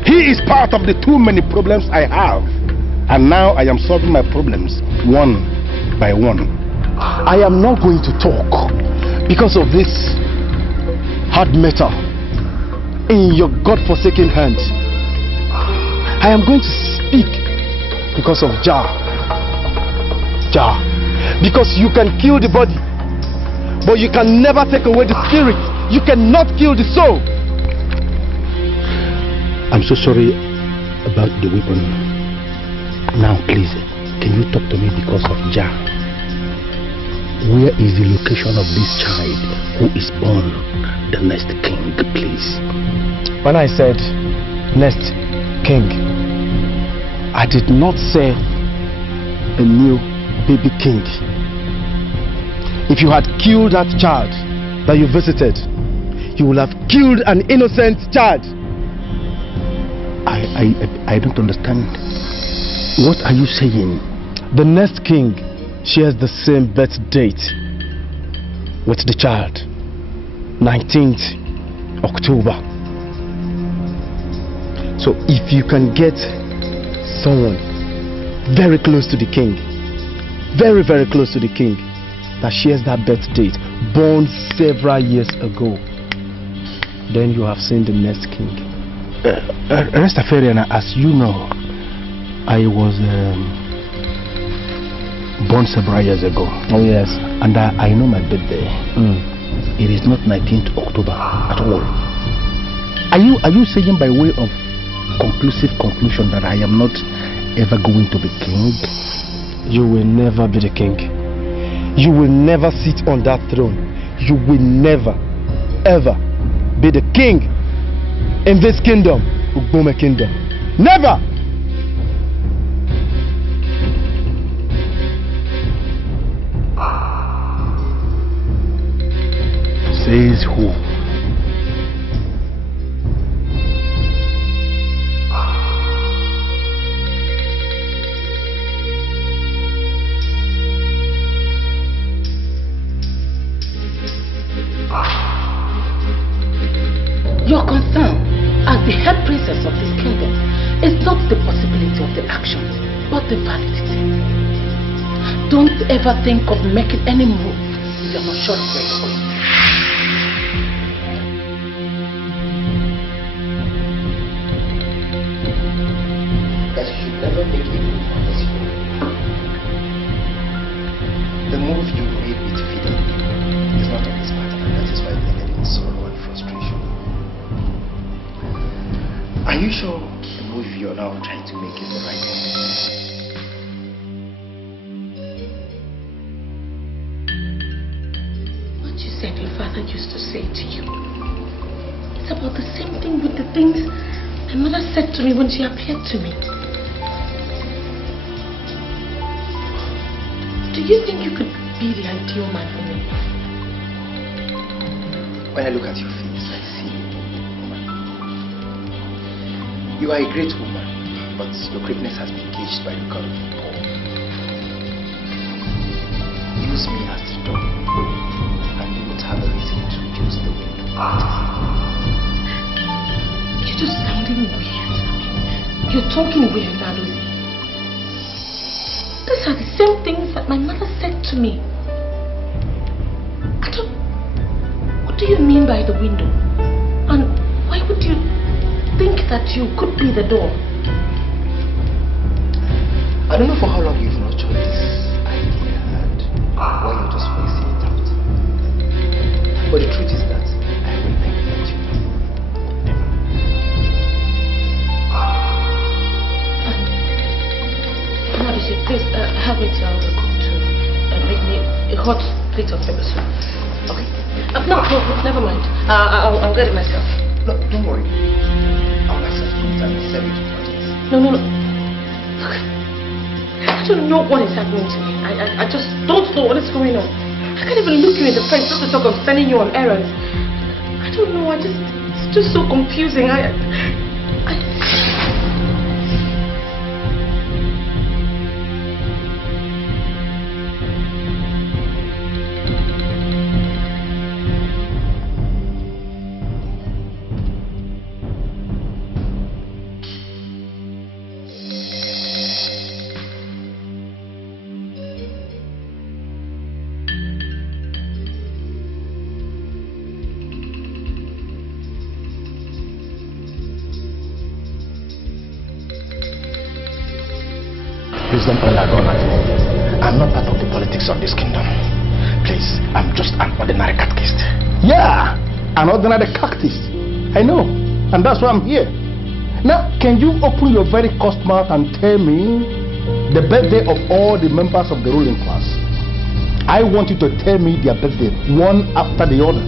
He is part of the too many problems I have. And now I am solving my problems one by one. I am not going to talk because of this hard metal in your God-forsaken hand. I am going to speak because of Jah. Because you can kill the body, but you can never take away the spirit. You cannot kill the soul. I'm so sorry about the weapon. Now please, can you talk to me because of Jah? Where is the location of this child who is born the next king, please? When I said next king, I did not say a new baby king. If you had killed that child that you visited, you would have killed an innocent child. I don't understand. What are you saying? The next king shares the same birth date with the child, 19th October. So if you can get someone very close to the king, very close to the king, that shares that birth date, born several years ago, then you have seen the next king. Rastafarian, as you know, I was born several years ago. Oh yes. And I know my birthday. It is not 19th October at all. Are you saying by way of conclusive conclusion that I am not ever going to be king? You will never be the king. You will never sit on that throne. You will never, ever be the king in this kingdom, Ugbome kingdom. Never! Says who? Your concern as the head princess of this kingdom is not the possibility of the actions, but the validity. Don't ever think of making any move if you're not sure of where you're going. That you should never make a move unless you know. The move you made with Fidel is not on this matter, and that is why they ended in sorrow and frustration. Are you sure the move you're now trying to make is the right one? What you said your father used to say to you, it's about the same thing with the things my mother said to me when she appeared to me. do you think you could be the ideal man for me? When I look at your face, I see a woman. You are a great woman, but your greatness has been caged by the God of Paul. Use me as the door, and you won't have a reason to use the window. You're just sounding weird. You're talking weird, Nadozi. These are the same things that my mother said to me. What do you mean by the window? And why would you think that you could be the door? I don't know for how long you've nurtured this idea and why you're just voicing it out. But the truth is that I will never let you down. Never. Nadozi, please have me tell the cook to make me a hot plate of pepper soup. Okay. No, never mind. I'll get it myself. No, don't worry. I'll access food and serve it to audience. No. Look, I don't know what is happening to me. I just don't know what is going on. I can't even look you in the face just to talk of sending you on errands. I don't know. It's just so confusing. Please don't point that gun at me. I'm not part of the politics of this kingdom. Please, I'm just an ordinary catechist. Yeah, an ordinary cactus. I know, and that's why I'm here. Now, can you open your very cursed mouth and tell me the birthday of all the members of the ruling class? I want you to tell me their birthday, one after the other.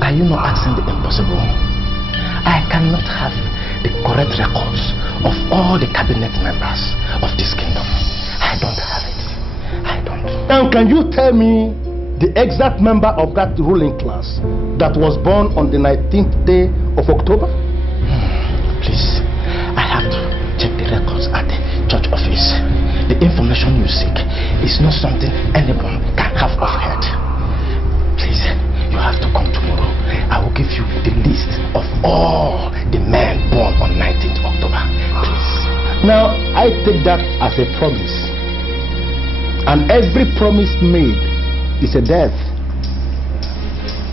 Are you not asking the impossible? I cannot have the correct records of all the cabinet members of this kingdom. I don't have it. I don't. And can you tell me the exact member of that ruling class that was born on the 19th day of October? Please, I have to check the records at the church office. The information you seek is not something anyone can have offhand. Please, you have to come tomorrow. I will give you the list of all the men born on 19th October. Please. Now, I take that as a promise. And every promise made is a death.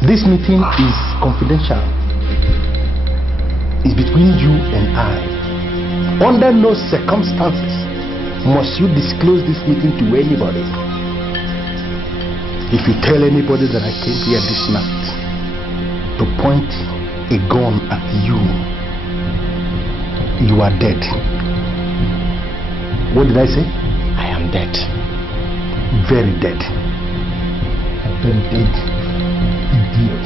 This meeting is confidential. It's between you and I. Under no circumstances must you disclose this meeting to anybody. If you tell anybody that I came here this night to point a gun at you, you are dead. What did I say? I am dead. Very dead. Very dead. Idiot.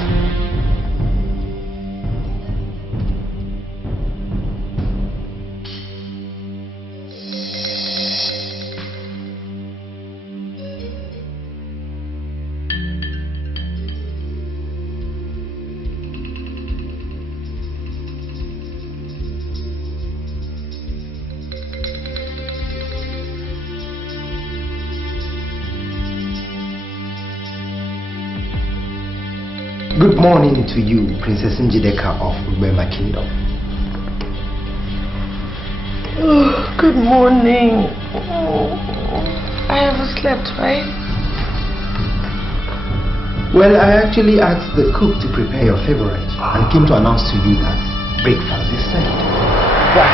Good morning to you, Princess Njideka of Ubema Kingdom. Oh, good morning. I haven't slept, right? Well, I actually asked the cook to prepare your favorite and came to announce to you that breakfast is served. Wow.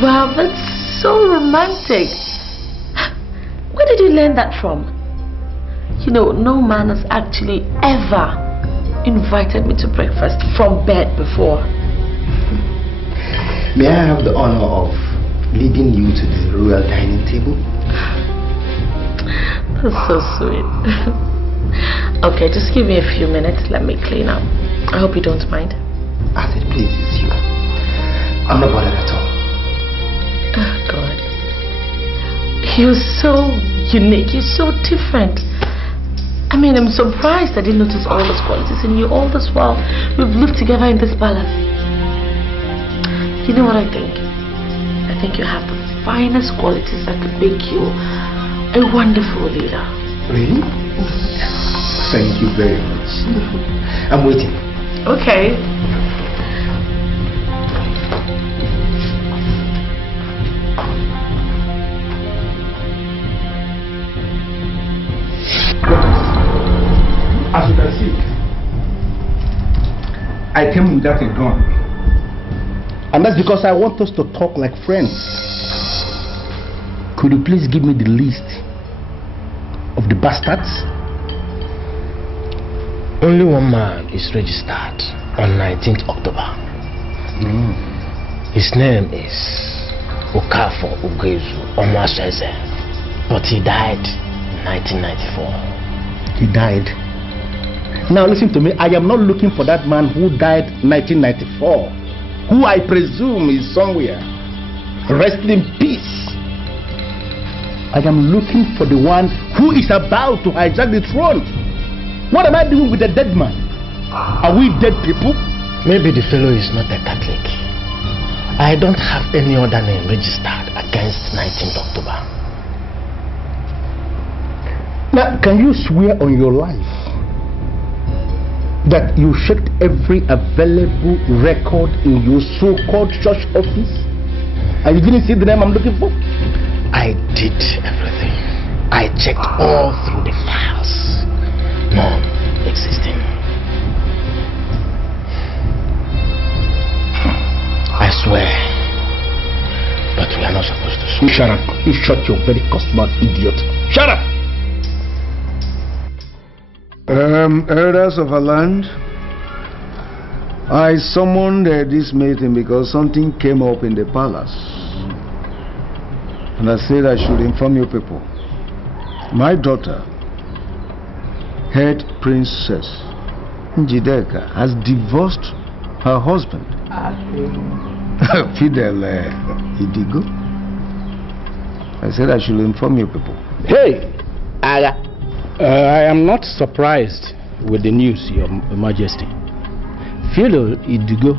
Wow, that's so romantic. Where did you learn that from? You know, no man has actually ever invited me to breakfast from bed before. May I have the honor of leading you to the royal dining table? That's so sweet. Okay, just give me a few minutes. Let me clean up. I hope you don't mind. As it pleases you. I'm not bothered at all. Oh, God. You're so unique. You're so different. I mean, I'm surprised I didn't notice all those qualities in you all this while we've lived together in this palace. You know what I think? I think you have the finest qualities that could make you a wonderful leader. Really? Thank you very much. I'm waiting. Okay. As you can see, I came without a gun. And that's because I want us to talk like friends. Could you please give me the list of the bastards? Only one man is registered on 19th October. His name is Okafo Ugezu Omwaseze, but he died in 1994. He died. Now listen to me, I am not looking for that man who died 1994, who I presume is somewhere. Rest in peace. I am looking for the one who is about to hijack the throne. What am I doing with a dead man? Are we dead people? Maybe the fellow is not a Catholic. I don't have any other name registered against 19th October. Now, can you swear on your life that you checked every available record in your so-called church office and you didn't see the name I'm looking for? I did everything. I checked all through the files. None existing. I swear. But we are not supposed to swear. You shut up. You shut your very customer, idiot. Shut up! Elders of our land, I summoned this meeting because something came up in the palace. And I said I should inform you people. My daughter, head princess Njideka, has divorced her husband. Fidel Idigo. I said I should inform you people. Hey, I am not surprised with the news, Your Majesty. Fidel Idigo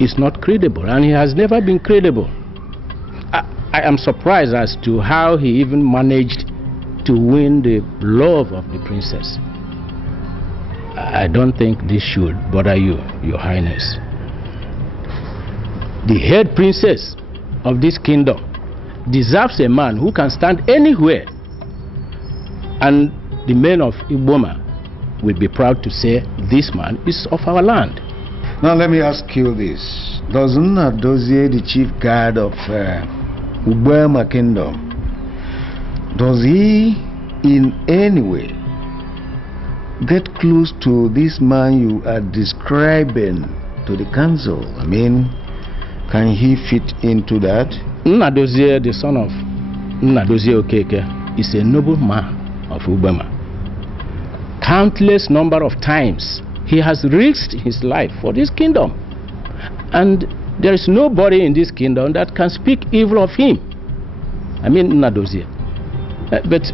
is not credible, and he has never been credible. I am surprised as to how he even managed to win the love of the princess. I don't think this should bother you, Your Highness. The head princess of this kingdom deserves a man who can stand anywhere, and the men of Iboma will be proud to say this man is of our land. Now let me ask you this. Does Nnadozie, the chief guard of Uboma Kingdom, does he in any way get close to this man you are describing to the council? I mean, can he fit into that? Nnadozie, the son of Nnadozie Okeke, is a noble man of Uboma. Countless number of times he has risked his life for this kingdom, and there is nobody in this kingdom that can speak evil of him. I mean Nnadozie. But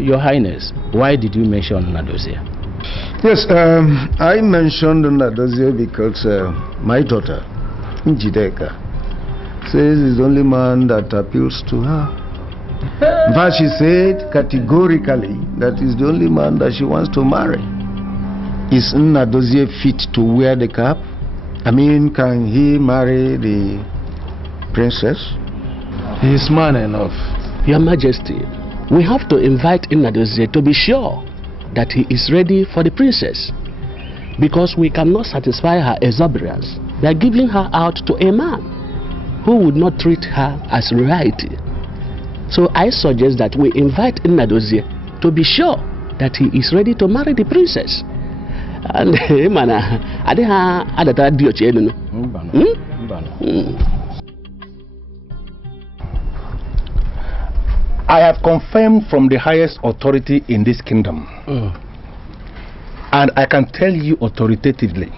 Your Highness, why did you mention Nnadozie? Yes, I mentioned Nnadozie because my daughter Njideka says he's the only man that appeals to her. In fact, she said categorically that he's the only man that she wants to marry. Is Nnadozie fit to wear the cap? I mean, can he marry the princess? He is man enough. Your Majesty, we have to invite Nnadozie to be sure that he is ready for the princess, because we cannot satisfy her exuberance by giving her out to a man who would not treat her as royalty. So I suggest that we invite Nnadozie to be sure that he is ready to marry the princess. And I have confirmed from the highest authority in this kingdom, and I can tell you authoritatively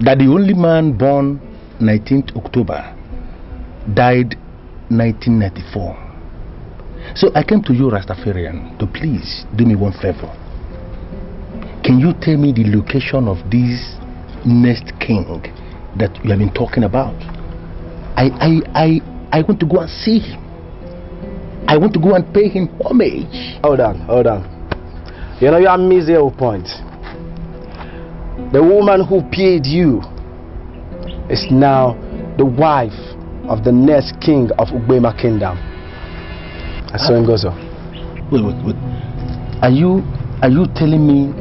that the only man born 19th October died 1994. So I came to you, Rastafarian, to please do me one favor. Can you tell me the location of this next king that you have been talking about? I want to go and see him. I want to go and pay him homage. Hold on. You know, you are missing your point. The woman who paid you is now the wife of the next king of Ugbema Kingdom. That's so it goes on. Wait. Are you telling me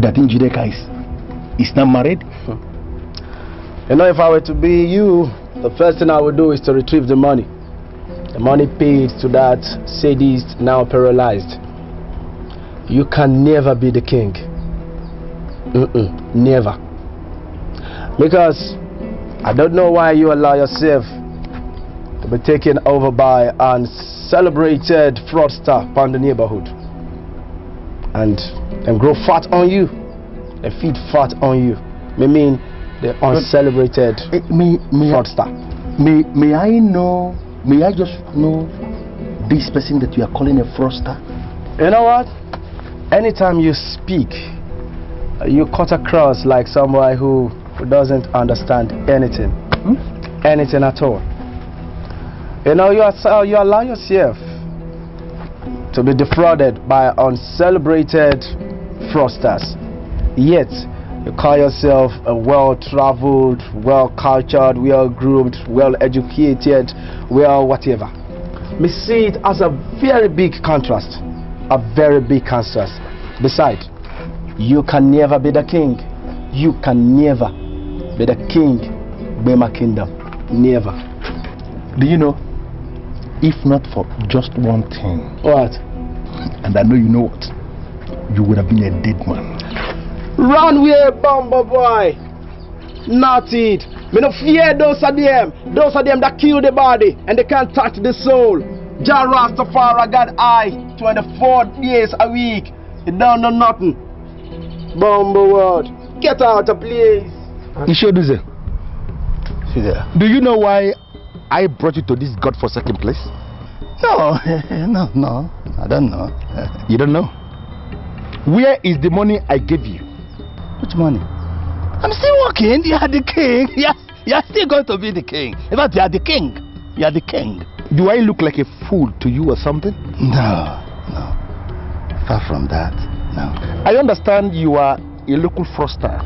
that Njideka is not married? You know, if I were to be you, the first thing I would do is to retrieve the money. The money paid to that sadist, now paralyzed. You can never be the king. Never. Because I don't know why you allow yourself to be taken over by an celebrated fraudster from the neighborhood and grow fat on you. They feed fat on you. I mean the uncelebrated fraudster. May I just know this person that you are calling a fraudster? You know what? Anytime you speak, you cut across like somebody who doesn't understand anything. Anything at all. You know, you allow yourself to be defrauded by uncelebrated fraudsters. Yet, you call yourself a well-traveled, well-cultured, well-groomed, well-educated, well-whatever. Me see it as a very big contrast. A very big contrast. Besides, you can never be the king. You can never be the king of Bema Kingdom. Never. Do you know, if not for just one thing. What? And I know you know what. You would have been a dead man. Run away, Bumble boy. Not it. Me no fear those of them. Those of them that kill the body and they can't touch the soul. Jah Rastafari got eye 24 days a week. You don't know nothing. Bumble world. Get out of place. You sure do that? Do you know why I brought you to this godforsaken place? No, I don't know. You don't know? Where is the money I gave you? Which money? I'm still working. You are the king. You are still going to be the king. In fact, you are the king. You are the king. Do I look like a fool to you or something? No. Far from that, no. I understand you are a local fraudster.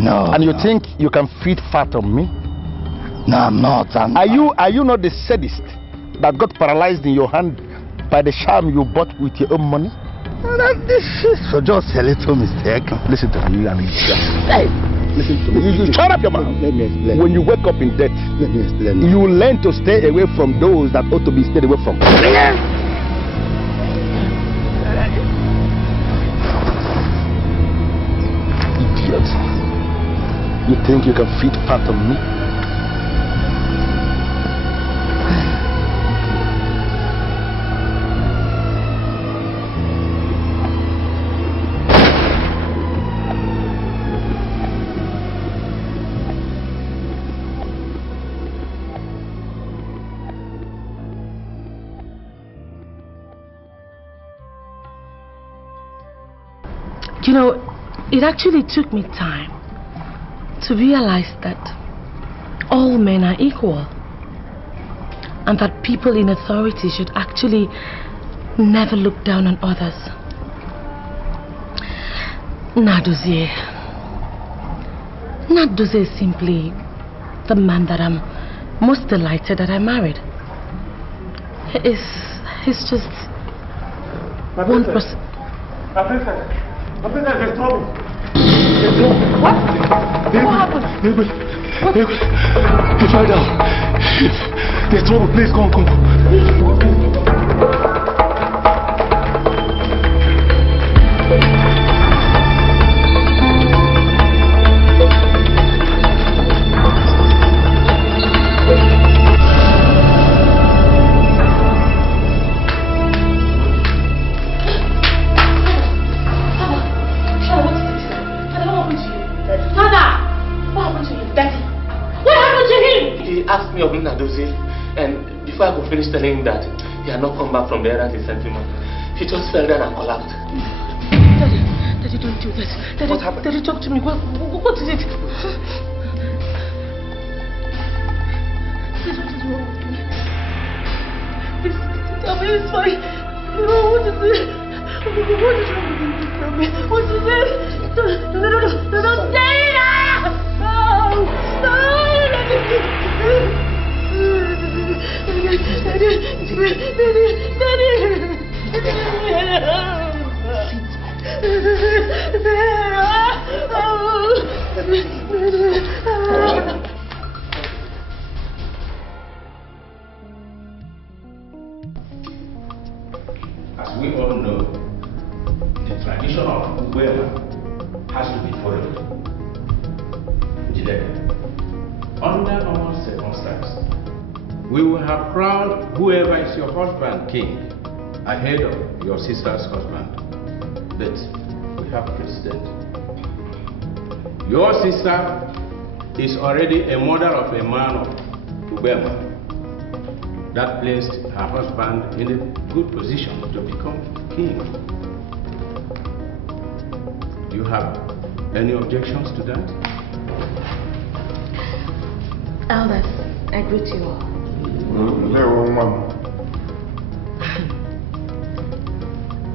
No. And you think you can feed fat on me? No, I'm not. Are you not the sadist that got paralyzed in your hand by the charm you bought with your own money? So just a little mistake. Listen to me, you and me. Hey, listen to me. You shut up your mouth. Let me explain. When you wake up in debt, let me explain. You learn to stay away from those that ought to be stayed away from. Idiot. You think you can feed fat on me? You know, it actually took me time to realize that all men are equal and that people in authority should actually never look down on others. Nadozie is simply the man that I'm most delighted that I married. He's just one person. My princess, there's trouble. There's trouble. What? What happened? He fell down. There's trouble. Please, come. What happened to him? He asked me of Nadozie, and the Before I could finish telling him that he had not come back from the errand he sent him on, he just fell down and collapsed. Daddy, don't do that. Daddy, what happened? Daddy, talk to me. What is it? What is wrong with me? Please, tell me it's fine. No, what is it? What is wrong with you? Please tell me. What is it? No, don't say that! No! As we all know, the tradition of Ubema has to be followed. Under normal circumstances, we will have crowned whoever is your husband king ahead of your sister's husband. But we have precedent. Your sister is already a mother of a man of Ubema. That placed her husband in a good position to become king. Do you have any objections to that? Elders, I greet you all.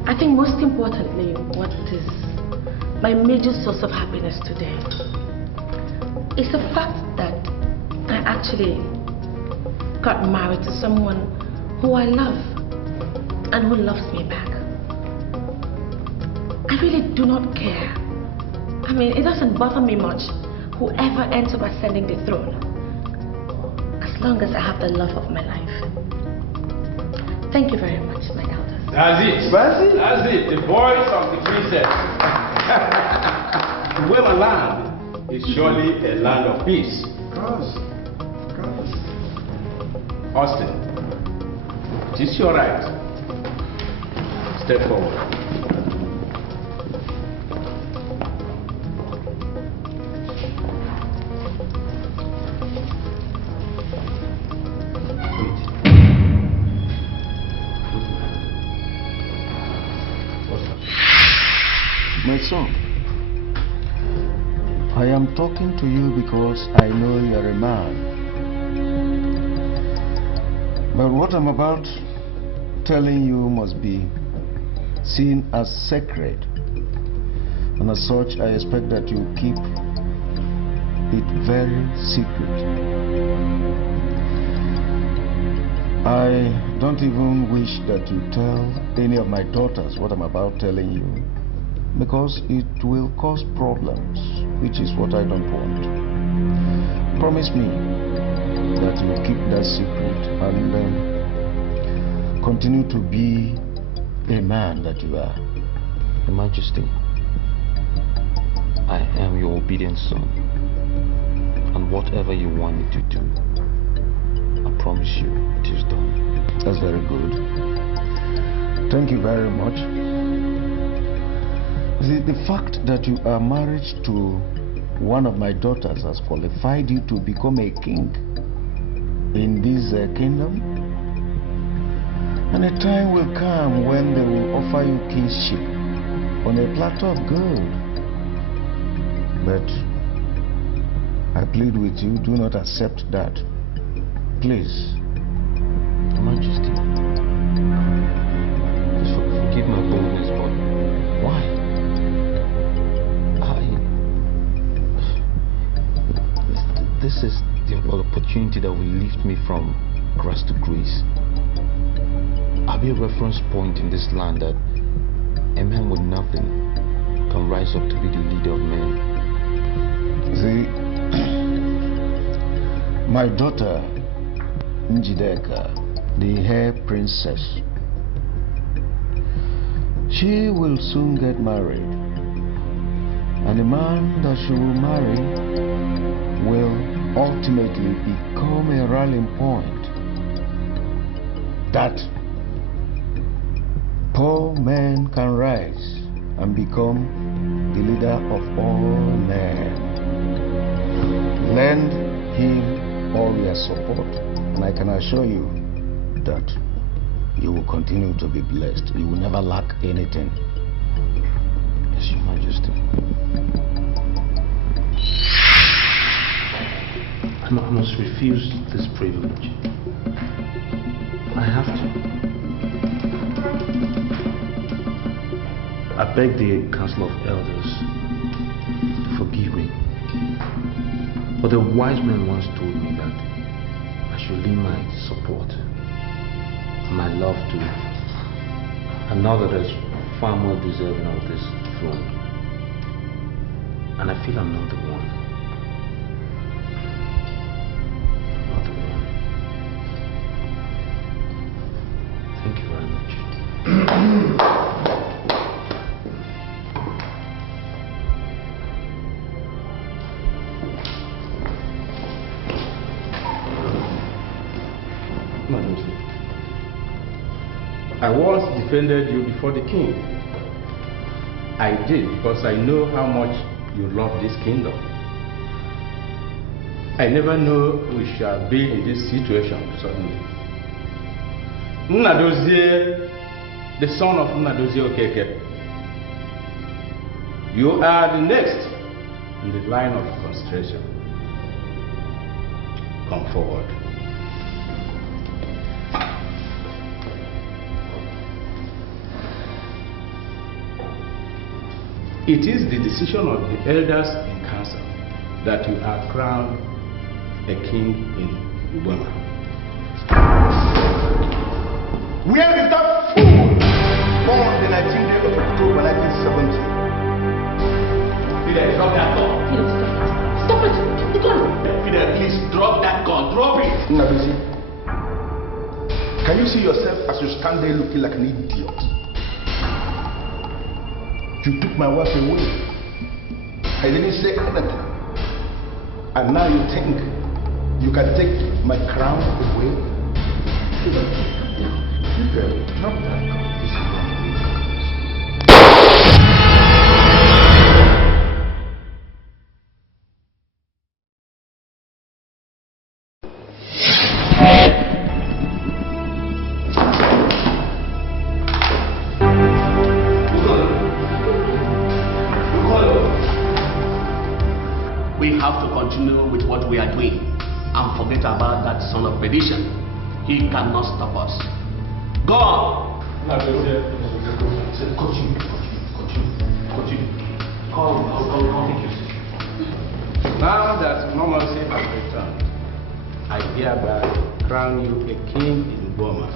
I think most importantly, what is my major source of happiness today is the fact that I actually got married to someone who I love and who loves me back. I really do not care. I mean, it doesn't bother me much whoever ends up ascending the throne, as long as I have the love of my life. Thank you very much, my elders. That's it. That's it. The voice of the princess. Ubema land is surely a land of peace. Of course. Austin, it is your right. Step forward. My son, I am talking to you because I know you are a man. But what I'm about telling you must be seen as sacred. And as such, I expect that you keep it very secret. I don't even wish that you tell any of my daughters what I'm about telling you, because it will cause problems, which is what I don't want. Promise me that you will keep that secret and continue to be a man that you are. Your Majesty, I am your obedient son, and whatever you want me to do, I promise you it is done. That's very good. Thank you very much. The fact that you are married to one of my daughters has qualified you to become a king in this kingdom. And a time will come when they will offer you kingship on a platter of gold. But I plead with you, do not accept that. Please. Your Majesty, forgive my boldness, but why? This is the opportunity that will lift me from grass to grace. I'll be a reference point in this land that a man with nothing can rise up to be the leader of men. See, my daughter Njideka, the hair princess, she will soon get married, and the man that she will marry will ultimately become a rallying point that poor men can rise and become the leader of all men. Lend him all your support, and I can assure you that you will continue to be blessed. You will never lack anything. Yes, Your Majesty. I must refuse this privilege. I have to. I beg the Council of Elders to forgive me. But the wise man once told me that I should leave my support and my love to another that's far more deserving of this throne. And I feel I'm not the one. I'm not the one. Thank you very much. I once defended you before the king. I did because I know how much you love this kingdom. I never know we shall be in this situation suddenly. Nnadozie, the son of Nnadozie Okeke, you are the next in the line of consideration. Come forward. It is the decision of the elders in council that you are crowned a king in Ubama. Where is that fool born the 19th day of October 1970? Fidel, drop that gun. Fidel, stop it. Stop it. The gun. Fidel, please drop that gun. Drop it. Nnadozie, can you see yourself as you stand there looking like an idiot? You took my wife away. I didn't say anything. And now you think you can take my crown away? Fidel, drop that gun. We have to continue with what we are doing and forget about that son of perdition. He cannot stop us. Go on. Continue. Come. Now that normalcy has returned, I hereby crown you a king in Burma.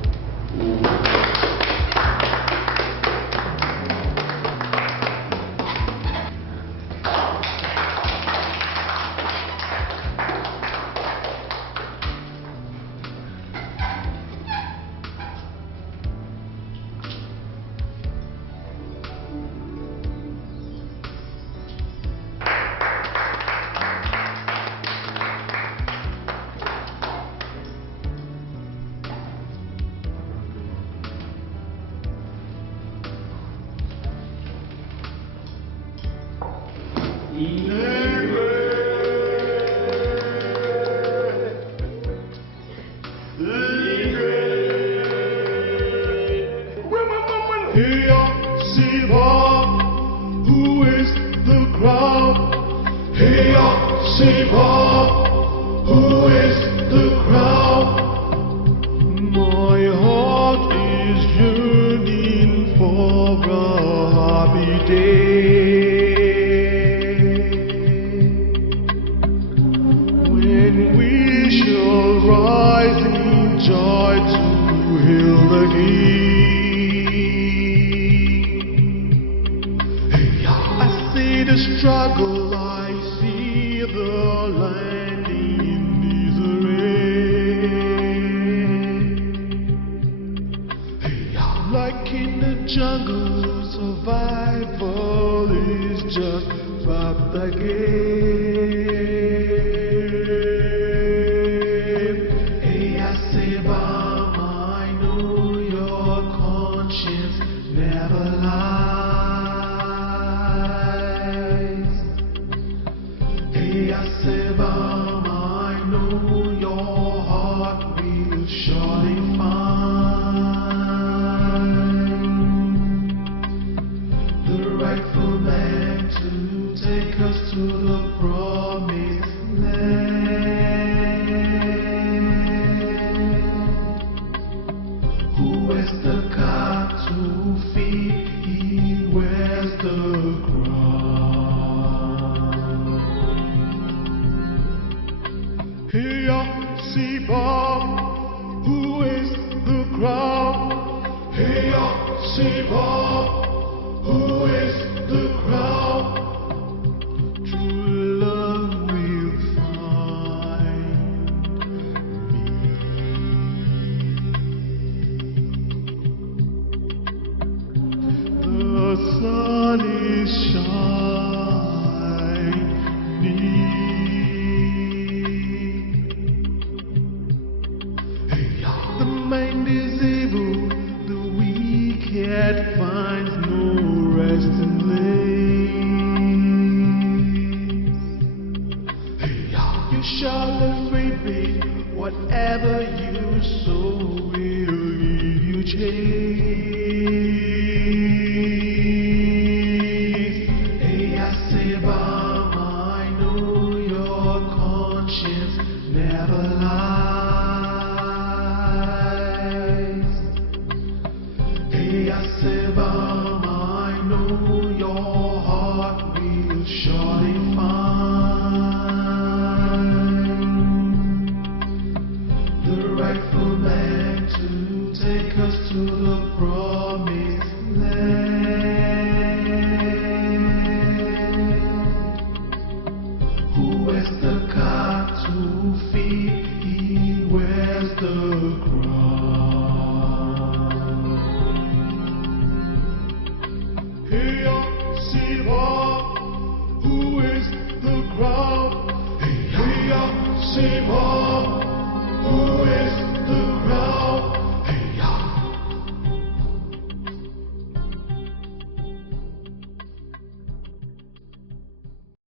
Surely find Siva, who is the crown? Hey, Siva, who is the crown? True love will find me. The sun is shining. The mind is evil, the wicked finds no resting place. You shall live free, whatever you sow will give you chase. Hey, I say, Bam, I know your conscience never lies. Hey, I say, Bam, I know your heart will surely find the rightful man to take us to the promised land. Who is the God to feed? He wears the crown. Hey, Siva, who is the crown? Hey, Siva.